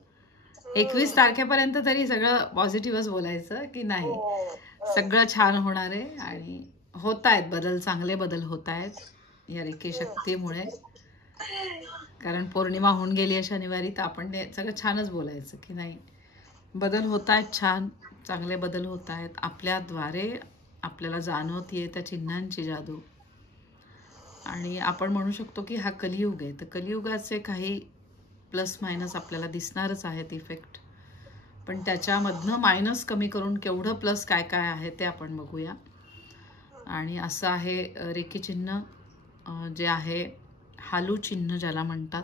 21 तारखेपर्यंत तरी सगळं पॉझिटिव्हच बोलायचं की नाही सगळं छान होणार आहे. आणि होत आहेत बदल, चांगले बदल होत आहेत या रेकी शक्तीमुळे. कारण पौर्णिमा होऊन गेली आहे शनिवारी, तर आपण ते सगळं छानच बोलायचं की नाही बदल होत आहेत, छान चांगले बदल होत आहेत. आपल्याद्वारे आपल्याला जाणवतीये त्या चिन्हांची जादू. आणि आपण म्हणू शकतो की हा कलियुग आहे. तर कलियुगाचे काही प्लस मायनस आपल्याला दिसणारच आहेत इफेक्ट, पण त्याच्यामधनं मायनस कमी करून केवढं प्लस काय काय आहे ते आपण बघूया. आणि असं आहे रेकी चिन्ह जे आहे हालू चिन्ह ज्याला म्हणतात,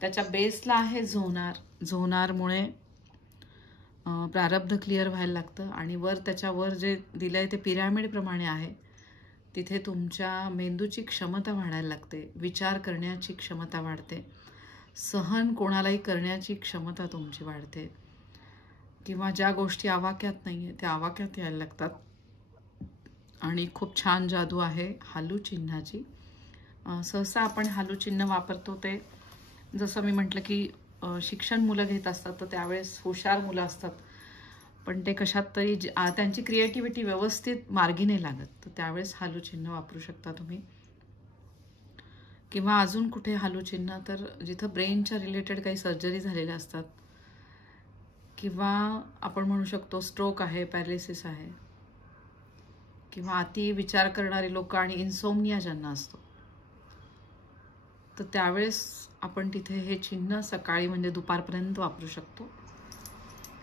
त्याच्या बेसला आहे झोनारमुळे प्रारब्ध क्लिअर व्हायला लागतं. आणि त्याच्यावर जे दिलंय ते पिरॅमिड प्रमाणे आहे. तिथे तुमच्या मेंदूची क्षमता वाढायला लागते, विचार करण्याची क्षमता वाढते, सहन कोणालाही करण्याची क्षमता तुमची वाढते, किंवा ज्या गोष्टी आवाक्यात नाही आहे त्या आवाक्यात यायला लागतात. आणि खूप छान जादू आहे हालू चिन्हाची. सहसा आपण हालू चिन्ह वापरतो ते जसं मी म्हटलं की शिक्षण मुलं घेत असतात तर त्यावेळेस हुशार मुलं असतात, पण ते कशात तरी त्यांची क्रिएटिव्हिटी व्यवस्थित मार्गी नाही लागत, तर त्यावेळेस हालू चिन्ह वापरू शकता तुम्ही. किंवा अजून कुठे हालू चिन्ह, तर जिथं ब्रेनच्या रिलेटेड काही सर्जरी झालेल्या असतात, किंवा आपण म्हणू शकतो स्ट्रोक आहे, पॅरालिसिस आहे, किंवा अति विचार करणारी लोक आणि इन्सोमनिया ज्यांना असतो, तर त्यावेळेस आपण तिथे हे चिन्ह सकाळी म्हणजे दुपारपर्यंत वापरू शकतो.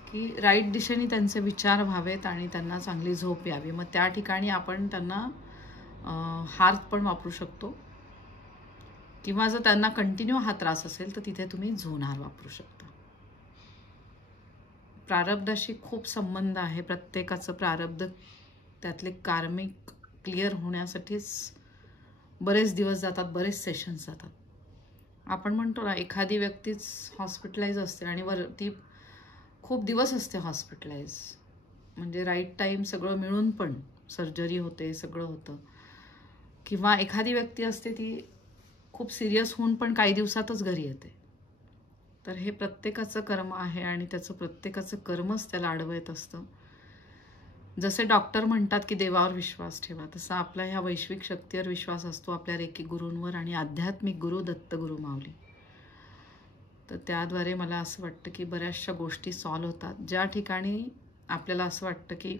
की राईट दिशेने त्यांचे विचार व्हावेत आणि त्यांना चांगली झोप यावी. मग त्या ठिकाणी आपण त्यांना हार्थ पण वापरू शकतो, किंवा जर त्यांना कंटिन्यू हा त्रास असेल तर तिथे तुम्ही झोनार वापरू शकता. प्रारब्धाशी खूप संबंध आहे. प्रत्येकाचं प्रारब्ध, त्यातले कार्मिक क्लिअर होण्यासाठीच बरेच दिवस जातात, बरेच सेशन्स जातात. आपण म्हणतो ना, एखादी व्यक्तीच हॉस्पिटलाइज असते आणि ती खूप दिवस असते हॉस्पिटलाइज, म्हणजे राईट टाईम सगळं मिळून पण सर्जरी होते, सगळं होतं. किंवा एखादी व्यक्ती असते ती खूप सिरियस होऊन पण काही दिवसातच घरी येते. तर हे प्रत्येकाचं कर्म आहे आणि त्याचं प्रत्येकाचं कर्मच त्याला अडवत असतं. जसे डॉक्टर म्हणतात की देवावर विश्वास ठेवा, तसा आपला ह्या वैश्विक शक्तीवर विश्वास असतो, आपल्या रेकी गुरूंवर आणि आध्यात्मिक गुरु दत्तगुरु माऊली. तर त्याद्वारे मला असं वाटतं की बऱ्याचशा गोष्टी सॉल्व्ह होतात. ज्या ठिकाणी आपल्याला असं वाटतं की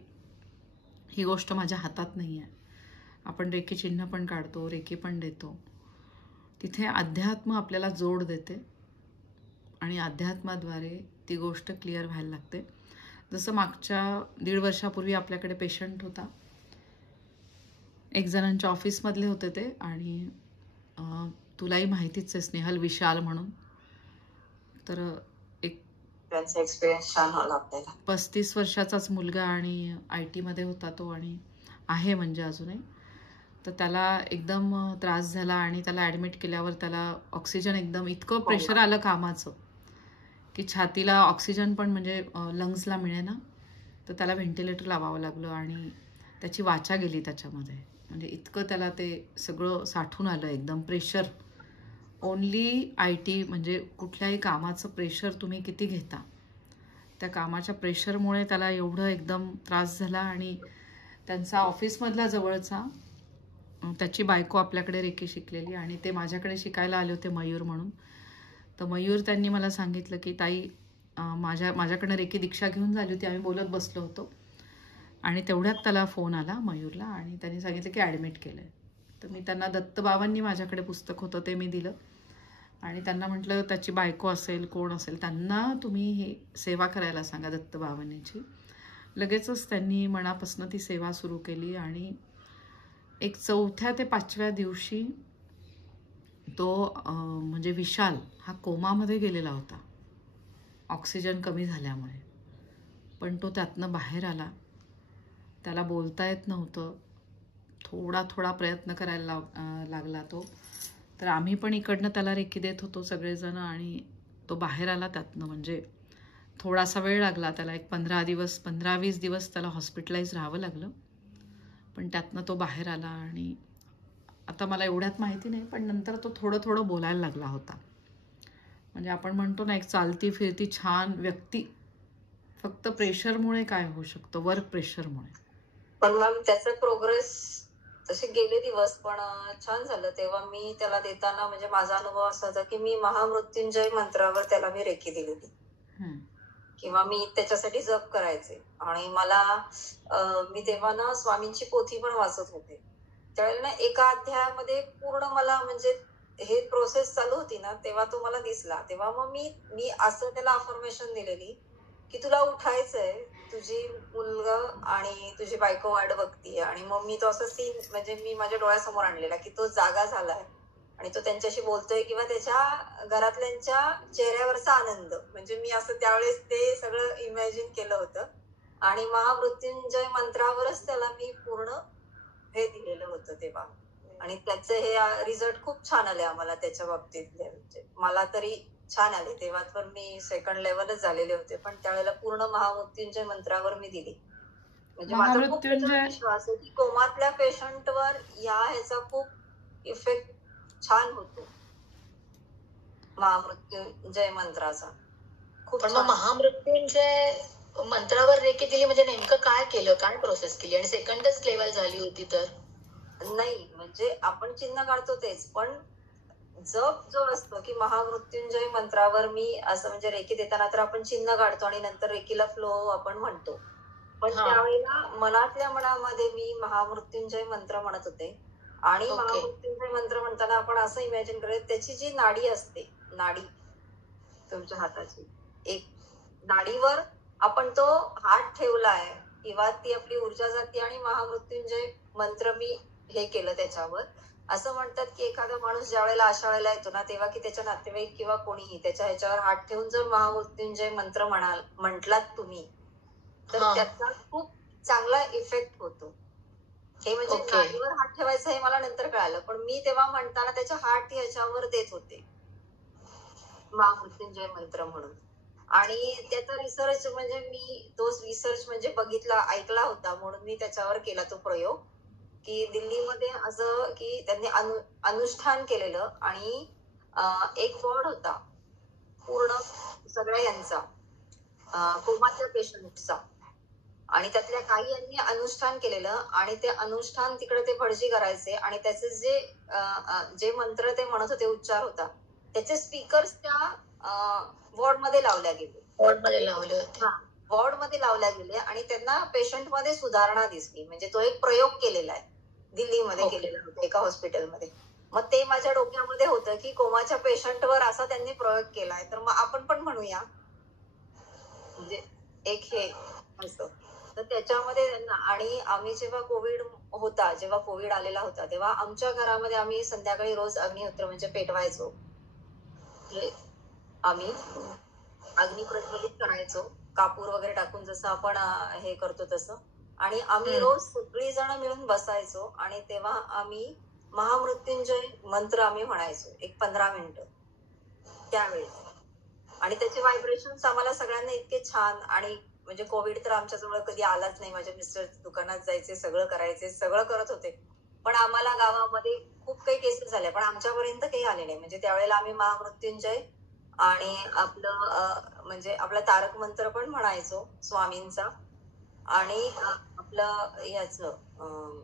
ही गोष्ट माझ्या हातात नाही आहे, आपण रेकी चिन्ह पण काढतो, रेकी पण देतो, तिथे अध्यात्म आपल्याला जोड देते आणि अध्यात्माद्वारे ती गोष्ट क्लिअर व्हायला लागते. जसं मागच्या 1.5 वर्षापूर्वी आपल्याकडे पेशंट होता, एक जणांच्या ऑफिसमधले होते ते, आणि तुलाही माहितीच आहे स्नेहल, विशाल म्हणून. तर एक त्यांचा एक्सपिरियन्स छान होला आपल्याला. 35 वर्षाचाच मुलगा आणि IT मध्ये होता तो, आणि आहे म्हणजे अजूनही. तर त्याला एकदम त्रास झाला आणि त्याला ॲडमिट केल्यावर त्याला ऑक्सिजन एकदम इतकं प्रेशर आलं कामाचं की छातीला ऑक्सिजन पण म्हणजे लंग्सला मिळेना. तर त्याला व्हेंटिलेटर लावावं लागलं आणि त्याची वाचा गेली त्याच्यामध्ये. म्हणजे इतकं त्याला ते सगळं साठून आलं, एकदम प्रेशर. ओन्ली IT म्हणजे कुठल्याही कामाचं प्रेशर तुम्ही किती घेता, त्या कामाच्या प्रेशरमुळे त्याला एवढं एकदम त्रास झाला. आणि त्यांचा ऑफिसमधला जवळचा, त्याची बायको आपल्याकडे रेकी शिकलेली, आणि ते माझ्याकडे शिकायला आले होते, मयूर म्हणून. तर मयूर त्यांनी मला सांगितलं की ताई, माझ्याकडनं रेकी दीक्षा घेऊन झाली होती, आम्ही बोलत बसलो होतो, आणि तेवढ्यात त्याला फोन आला मयूरला, आणि त्यांनी सांगितलं की ॲडमिट केलं आहे. तर मी त्यांना, दत्तबाबांनी माझ्याकडे पुस्तक होतं ते मी दिलं, आणि त्यांना म्हटलं त्याची बायको असेल, कोण असेल, त्यांना तुम्ही ही सेवा करायला सांगा दत्तबाबांनीची. लगेचच त्यांनी मनापासून ती सेवा सुरू केली, आणि एक 4थ्या ते 5व्या दिवशी तो म्हणजे विशाल हा कोमामध्ये गेलेला होता ऑक्सिजन कमी झाल्यामुळे, पण तो त्यातनं बाहेर आला. त्याला बोलता येत नव्हतं, थोडा थोडा प्रयत्न करायला लागला तो. तर आम्ही पण इकडनं त्याला रेकी देत होतो सगळेजण, आणि तो बाहेर आला त्यातनं. म्हणजे थोडासा वेळ लागला त्याला, एक 15-20 दिवस त्याला हॉस्पिटलाइज राहावं लागलं, पण त्यातनं तो बाहेर आला. आणि आता मला एवढ्यात माहिती नाही, पण नंतर तो थोडं थोडं बोलायला लागला होता. म्हणजे आपण म्हणतो ना, एक चालती फिरती छान व्यक्ती फक्त प्रेशरमुळे काय होऊ शकतं, वर्क प्रेशरमुळे. पण मॅम त्याचा प्रोग्रेस तसे गेले दिवस, पण छान झालं. तेव्हा मी त्याला देताना म्हणजे माझा अनुभव असा होता की मी महामृत्युंजय मंत्रावर त्याला मी रेकी दिलेली, किंवा मी त्याच्यासाठी जप करायचे. आणि मला मी तेव्हा ना स्वामींची पोथी पण वाचत होते. त्यावेळेला ना एका अध्यायामध्ये पूर्ण मला म्हणजे हे प्रोसेस चालू होती ना, तेव्हा तो मला दिसला. तेव्हा मग मी असं त्याला अफर्मेशन दिलेली की तुला उठायचंय, तुझी मुलगा आणि तुझी बायको वाट बघतीये. आणि मग मी तो असं सीन म्हणजे मी माझ्या डोळ्यासमोर आणलेला की तो जागा झालाय आणि तो त्यांच्याशी बोलतोय, किंवा त्याच्या घरातल्यांच्या चेहऱ्यावरचा आनंद, म्हणजे मी असं त्यावेळेस ते सगळं इमॅजिन केलं होतं. आणि महामृत्युंजय मंत्रावरच त्याला मी पूर्ण हे दिलेलं होतं तेव्हा. आणि त्याचे हे रिझल्ट खूप छान आले आम्हाला त्याच्या बाबतीतले. म्हणजे मला तरी छान आले. तेव्हा तर मी 2nd लेवलच झालेले होते, पण त्यावेळेला पूर्ण महामृत्युंजय मंत्रावर मी दिली. म्हणजे माझा खूप त्याच्यावर विश्वास आहे की कोमातल्या पेशंटवर ह्याचा खूप इफेक्ट छान होतो महामृत्युंजय मंत्राचा. खूप पण मग महामृत्युंजय मंत्रावर रेकी दिली म्हणजे नेमकं काय केलं, काय प्रोसेस केली? आणि 2ndच लेवल झाली होती तर नाही, म्हणजे आपण चिन्ह काढतो तेच, पण जप जो असतो की महामृत्युंजय मंत्रावर मी असं म्हणजे रेकी देताना तर आपण चिन्ह काढतो आणि नंतर रेकीला फ्लो आपण म्हणतो. पण त्यावेळेला मनातल्या मनामध्ये मी महामृत्युंजय मंत्र म्हणत होते. आणि महामृत्युंजय मंत्र म्हणताना आपण असं इमॅजिन करत, त्याची जी नाडी असते, नाडी तुमच्या हाताची, एक नाडीवर आपण तो हात ठेवलाय किंवा ती आपली ऊर्जा जाते आणि महामृत्युंजय मंत्र मी हे केलं त्याच्यावर. असं म्हणतात की एखादा माणूस ज्या वेळेला अशा वेळेला येतो ना, तेव्हा की त्याच्या नातेवाईक किंवा कोणीही त्याच्या ह्याच्यावर हात ठेवून जर महामृत्युंजय मंत्र म्हटलात तुम्ही, तर त्याचा खूप चांगला इफेक्ट होतो. हे म्हणजे नाडीवर हात ठेवायचं हे मला नंतर कळालं, पण मी तेव्हा म्हणताना त्याच्या हात ह्याच्यावर देत होते महामृत्युंजय मंत्र म्हणून. आणि त्याचा रिसर्च म्हणजे मी तो रिसर्च म्हणजे बघितला, ऐकला होता, म्हणून मी त्याच्यावर केला तो प्रयोग की दिल्लीमध्ये असं की त्यांनी अनुष्ठान केलेलं आणि एक वॉर्ड होता पूर्ण सगळ्या यांचा कोमाच्या पेशंटचा, आणि त्यातल्या काही यांनी अनुष्ठान केलेलं आणि ते अनुष्ठान तिकडे ते भटजी करायचे आणि त्याचे जे मंत्र ते म्हणत होते, उच्चार होता, त्याचे स्पीकर्स त्या वॉर्ड मध्ये लावल्या गेले. वॉर्ड मध्ये लावल्या गेले आणि त्यांना पेशंट मध्ये सुधारणा दिसली. म्हणजे तो एक प्रयोग केलेला आहे दिल्लीमध्ये, केलेला होता एका हॉस्पिटलमध्ये. मग ते माझ्या डोक्यामध्ये होतं की कोमाच्या पेशंटवर असा त्यांनी प्रयोग केलाय, तर मग आपण पण म्हणूया, म्हणजे एक हे असं. तर त्याच्यामध्ये त्यांना, आणि आम्ही जेव्हा कोविड आलेला होता तेव्हा आमच्या घरामध्ये आम्ही संध्याकाळी रोज अग्निहोत्र म्हणजे पेटवायचो, आम्ही अग्नी प्रज्वलित करायचो कापूर वगैरे टाकून, जसं आपण हे करतो तसं. आणि आम्ही रोज सगळी जण मिळून बसायचो आणि तेव्हा आम्ही महामृत्युंजय मंत्र आम्ही म्हणायचो एक 15 मिनिटं त्यावेळेस. आणि त्याचे व्हायब्रेशन्स आम्हाला सगळ्यांना इतके छान, आणि म्हणजे कोविड तर आमच्याजवळ कधी आलाच नाही. माझे मिस्टर दुकानात जायचे, सगळं करायचे, सगळं करत होते, पण आम्हाला गावामध्ये खूप काही केसेस झाल्या, पण आमच्यापर्यंत काही आले नाही. म्हणजे त्यावेळेला आम्ही महामृत्युंजय आणि आपलं म्हणजे आपला तारक मंत्र पण म्हणायचो स्वामींचा, आणि आपलं याचं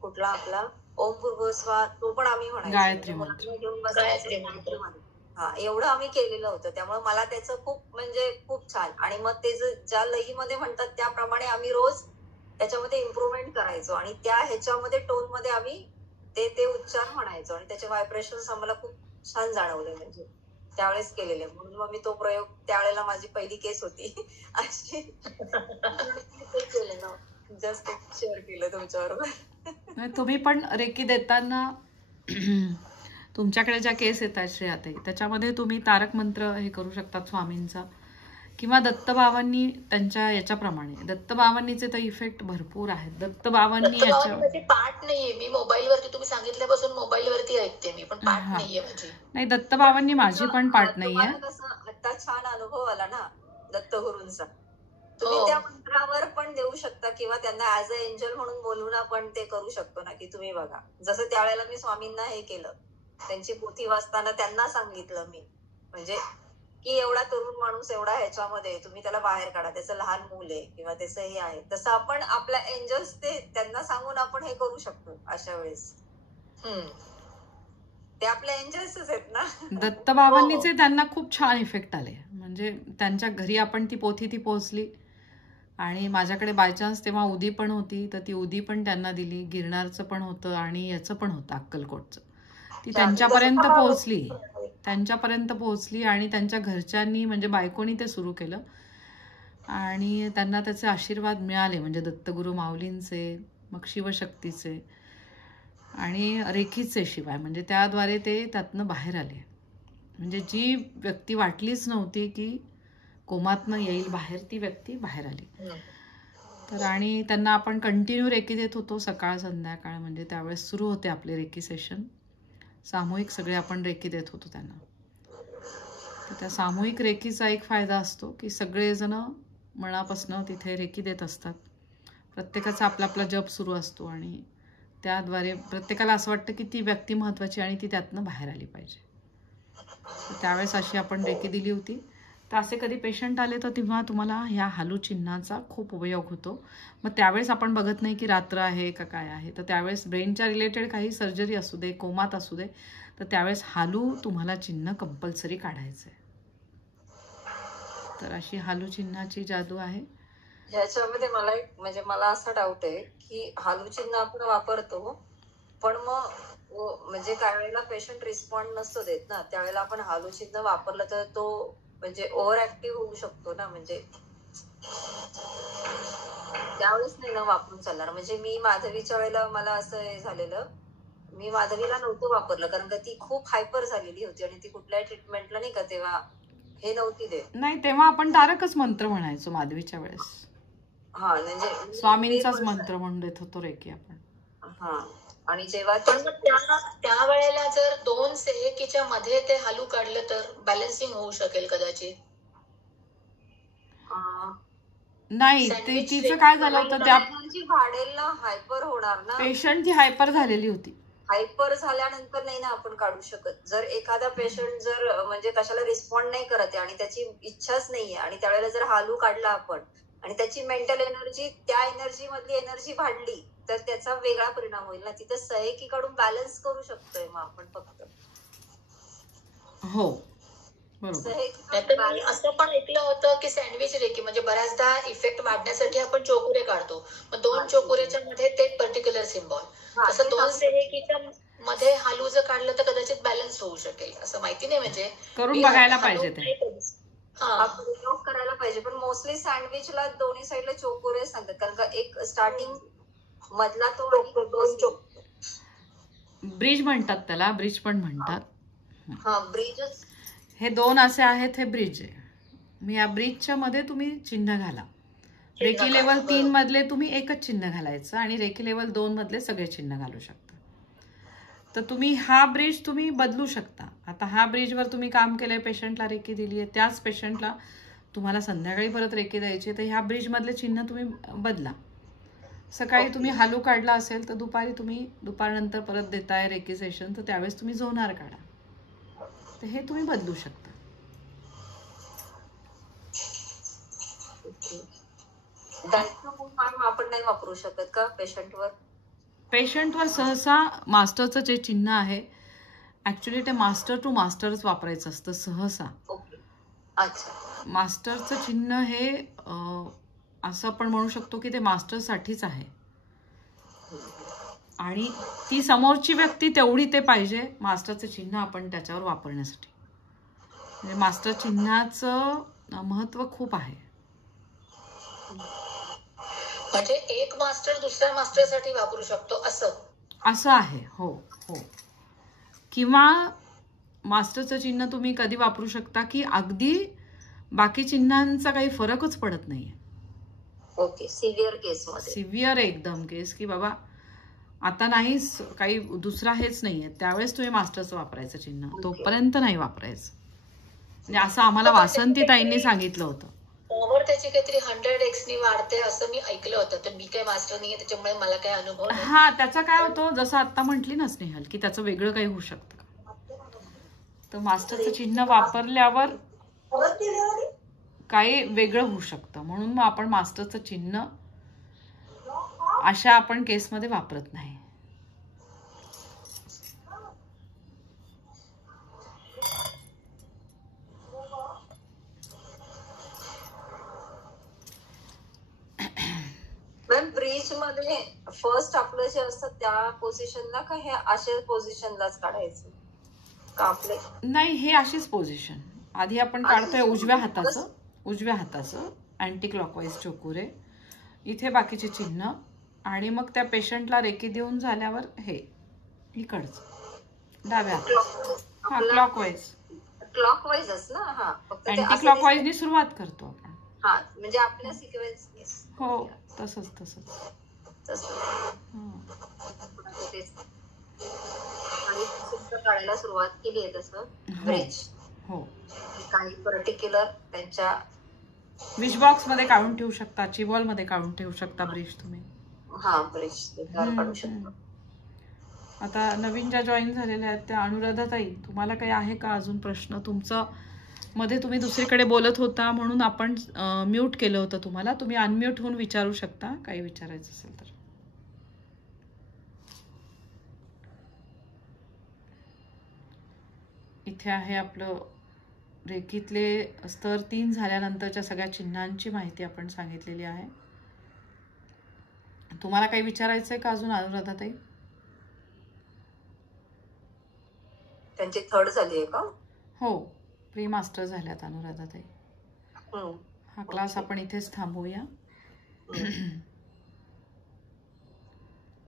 कुठला आपला ओम भूर्भुवस्वाहा तो पण आम्ही म्हणायचो, मुलांना घेऊन बसायचो. हा, एवढं आम्ही केलेलं होतं. त्यामुळे मला त्याचं खूप म्हणजे खूप छान. आणि मग ते ज्या लईमध्ये म्हणतात त्याप्रमाणे आम्ही रोज त्याच्यामध्ये इम्प्रुव्हमेंट करायचो आणि त्या ह्याच्यामध्ये टोन मध्ये आम्ही ते उच्चार म्हणायचो आणि त्याचे व्हायब्रेशन्स आम्हाला खूप छान जाणवले, म्हणजे त्यावेळेस केलेले. म्हणून मग मी तो प्रयोग, त्यावेळेला माझी पहिली केस होती अशी केलेलं, जस्ट शेअर केलं तुमच्याबरोबर. तुम्ही पण रेकी देताना तुमच्याकडे ज्या केस येतात श्रेयाताई, त्याच्यामध्ये तुम्ही तारक मंत्र हे करू शकतात स्वामींचा, किंवा दत्तबाबांनी त्यांच्या याच्याप्रमाणे. दत्तबाबांनीचे तर इफेक्ट भरपूर आहेत. दत्तबाबांनी पाठ नाहीये, मी मोबाईलवरती तुम्ही सांगितल्यापासून मोबाईलवरती ऐकते मी, पण पाठ नाहीये माझी. नाही, दत्तबाबांनी माझी पण पाठ नाहीये. आता छान अनुभव आला ना दत्तगुरूंचा, तुम्ही त्या मंत्रावर पण देऊ शकता किंवा त्यांना ऍज अ एंजल म्हणून बोलून आपण ते करू शकतो ना, की तुम्ही बघा, जसं त्यावेळेला मी स्वामींना हे केलं, त्यांची पोथी वाचताना त्यांना सांगितलं मी, म्हणजे की एवढा तरुण माणूस एवढा ह्याच्यामध्ये तुम्ही त्याला बाहेर काढा, त्याचं लहान मूल आहे किंवा त्याचं हे आहे, तसं आपण आपल्या एंजल्स ते त्यांना सांगून आपण हे करू शकतो अशा वेळेस. ते आपल्या एंजल्सच आहेत ना. दत्तबाबांनीचे त्यांना खूप छान इफेक्ट आले. म्हणजे त्यांच्या घरी आपण ती पोथी पोहोचली आणि माझ्याकडे बायचान्स तेव्हा उदी पण होती, तर ती उदी पण त्यांना दिली. गिरणारचं पण होतं आणि याचं पण होतं अक्कलकोटचं. ती त्यांच्यापर्यंत पोहोचली आणि त्यांच्या घरच्यांनी म्हणजे बायकोनी ते सुरू केलं आणि त्यांना त्याचे आशीर्वाद मिळाले, म्हणजे दत्तगुरू माऊलींचे, मग शिवशक्तीचे आणि रेखीचे शिवाय, म्हणजे त्याद्वारे ते त्यातनं बाहेर आले. म्हणजे जी व्यक्ती वाटलीच नव्हती की कोमातनं येईल बाहेर, ती व्यक्ती बाहेर आली. तर आणि त्यांना आपण कंटिन्यू रेकी देत होतो सकाळ संध्याकाळ, म्हणजे त्यावेळेस सुरू होते आपले रेकी सेशन सामूहिक, सगळे आपण रेकी देत होतो त्यांना. तर त्या सामूहिक रेकीचा एक फायदा असतो की सगळेजण मनापासून तिथे रेकी देत असतात. प्रत्येकाचा आपला आपला जप सुरू असतो आणि त्याद्वारे प्रत्येकाला असं वाटतं की ती व्यक्ती महत्त्वाची आणि ती त्यातनं बाहेर आली पाहिजे. तर त्यावेळेस अशी आपण रेकी दिली होती. तर असे कधी पेशंट आले तर तेव्हा तुम्हाला ह्या हालू चिन्हाचा खूप उपयोग होतो. मग त्यावेळेस आपण बघत नाही की रात्र आहे का काय आहे, तर त्यावेळेस ब्रेनच्या रिलेटेड काही सर्जरी असू दे, कोमात असू दे, तर त्यावेळेस हालू तुम्हाला चिन्ह कंपल्सरी काढायचं आहे. तर अशी हालू चिन्हाची जादू आहे. ह्याच्यामध्ये मला म्हणजे मला असा डाऊट आहे की हालू चिन्ह आपण वापरतो, पण मग म्हणजे काही वेळेला पेशंट रिस्पॉन्ड नसतो देत ना, त्यावेळेला आपण हालू चिन्ह वापरलं तर तो म्हणजे ओव्हर ऍक्टिव्ह होऊ शकतो ना, म्हणजे त्यावेळेस नाही ना वापरून चालणार. म्हणजे मी माधवीच्या वेळेला मला असं हे झालेलं, मी माधवीला नव्हतं वापरलं कारण का ती खूप हायपर झालेली होती आणि ती कुठल्याही ट्रीटमेंटला नाही का तेव्हा हे नव्हती देत. नाही, तेव्हा आपण तारकच मंत्र म्हणायचो माधवीच्या वेळेस. हा म्हणजे स्वामींचाच मंत्र म्हणून देत होतो रेकी आपण. हा. आणि जेव्हा पण मग त्या वेळेला जर 2 सेहेकीच्या मध्ये ते हालू काढलं तर बॅलन्सिंग होऊ शकेल कदाचित. नाही, ते तिचं काय झालं होतं, त्या एनर्जी वाढेल ना, हायपर होणार ना. पेशंट ती हायपर झालेली होती. हायपर झाल्यानंतर नाही ना आपण काढू शकत. जर एखादा पेशंट जर म्हणजे कशाला रिस्पॉन्ड नाही करत आहे आणि त्याची इच्छाच नाहीये आणि त्यावेळेला जर हालू काढला आपण आणि त्याची मेंटल एनर्जी त्या एनर्जी मधली एनर्जी वाढली तर त्याचा वेगळा परिणाम होईल ना. तिथं सहेकी काढून बॅलन्स करू शकतोय मग आपण फक्त. हो बरोबर. मी असं पण ऐकलं होतं की सँडविच रेकी म्हणजे बऱ्याचदा इफेक्ट वाढण्यासाठी आपण चोकुरे काढतो. मग 2 चोकुरेच्या मध्ये ते पर्टिक्युलर सिम्बॉल. तसं 2 सेहेकीच्या मध्ये हालू जर काढलं तर कदाचित बॅलन्स होऊ शकेल. असं माहिती नाही, म्हणजे करून बघायला पाहिजे ते. करायला पाहिजे. पण मोस्टली सँडविचला दोन्ही साईडला चोकुरे सांगतात कारण का एक स्टार्टिंग मधला तो ब्रिज म्हणतात त्याला, ब्रिज पण म्हणतात. हा ब्रिजच. हे 2 असे आहेत, हे ब्रिज आहे. मी या ब्रिजच्या मध्ये तुम्ही चिन्ह घाला. रेकी लेवल 3 मधले तुम्ही एकच चिन्ह घालायचं आणि रेकी लेवल 2 मधले सगळे चिन्ह घालू शकता. तर तुम्ही हा ब्रिज तुम्ही बदलू शकता. आता हा ब्रिजवर तुम्ही काम केलंय, पेशंटला रेकी दिली आहे, त्याच पेशंटला तुम्हाला संध्याकाळी परत रेकी द्यायची, तर ह्या ब्रिज मधले चिन्ह तुम्ही बदला. सकाळी तुम्ही हालू काढला असेल तर दुपारी तुम्ही दुपारनंतर परत देताय रेकी सेशन, तर त्यावेळेस तुम्ही झोनार काढा. तर हे तुम्ही बदलू शकता. आपण नाही वापरू शकत का पेशंटवर? पेशंटवर सहसा मास्टरचं जे चिन्ह आहे, ऍक्च्युली ते मास्टर टू मास्टरच वापरायचं असतं सहसा. अच्छा. मास्टरचं चिन्ह हे असं आपण म्हणू शकतो की ते मास्टरसाठीच आहे आणि ती समोरची व्यक्ती तेवढी ते पाहिजे मास्टरचं चिन्ह आपण त्याच्यावर वापरण्यासाठी. म्हणजे मास्टर चिन्हाचं महत्व खूप आहे. म्हणजे एक मास्टर दुसऱ्या मास्टरसाठी वापरू शकतो असं आहे. हो हो. किंवा मास्टरचं चिन्ह तुम्ही कधी वापरू शकता की अगदी बाकी चिन्हांचा काही फरकच पडत नाहीये. ओके. सिव्हिअर केस मध्ये, सिव्हिअर एकदम केस की बाबा आता नाही काही दुसरा हेच नाहीये, त्यावेळेस तुम्ही मास्टरचं वापरायचं चिन्ह, तोपर्यंत नाही वापरायचं. म्हणजे असं आम्हाला वासंती ताईंनी सांगितलं होतं. पॉवर त्याची काहीतरी 100x नी वाढते असं मी ऐकलं होतं. तर मी काही मास्टर नाहीये त्याच्यामुळे मला काही अनुभव नाही. हा, त्याचा काय होतो, जसं आता म्हटली ना स्नेहल की त्याचं वेगळं काही होऊ शकतं. तर मास्टरचं चिन्ह वापरल्यावर काही वेगळं होऊ शकतं, म्हणून मग आपण मास्टरचं चिन्ह अशा आपण केसमध्ये वापरत नाही. मॅम ब्रिज मध्ये फर्स्ट आपलं जे असतं त्या पोझिशनला का हे अशा पोझिशनलाच काढायचं का आपले? नाही, हे अशीच पोझिशन आधी आपण काढतोय उजव्या हाताचं अँटी क्लॉकवाईज चोकुरे, इथे बाकीचे चिन्ह आणि मग त्या पेशंटला रेकी देऊन झाल्यावर हे इकडचं डाव्या हात. हा, क्लॉकवाईजच ना. हा, फक्त अँटी क्लॉकवाईजनी सुरुवात करतो आपण. हा, म्हणजे आपल्या सिक्वेन्स. हो, तसंच. काढायला सुरुवात केली आहे तसं ब्रिज. हो. काही पर्टिक्युलर त्यांच्या विश बॉक्स मध्ये काढून ठेवू शकता, चिवॉल मध्ये काढून ठेवू शकता ब्रिज तुम्ही. हा, ब्रिज काढू शकतो. आता नवीन ज्या जॉईन झालेल्या आहेत त्या अनुराधाताई, तुम्हाला काही आहे का अजून प्रश्न? तुमचं मध्ये तुम्ही दुसरीकडे बोलत होता म्हणून आपण म्यूट केलं होतं तुम्हाला. तुम्ही अनम्यूट होऊन विचारू शकता काही विचारायचं असेल तर. इथे आहे आपलं रेकीतले स्तर 3 झाल्यानंतरच्या सगळ्या चिन्हांची माहिती आपण सांगितलेली आहे. तुम्हाला काही विचारायचंय का अजून अनुराधाताई? त्यांची 3rd झाली आहे का? हो, प्री मास्टर झाल्यात अनुराधाताई. हा क्लास आपण इथेच थांबवूया.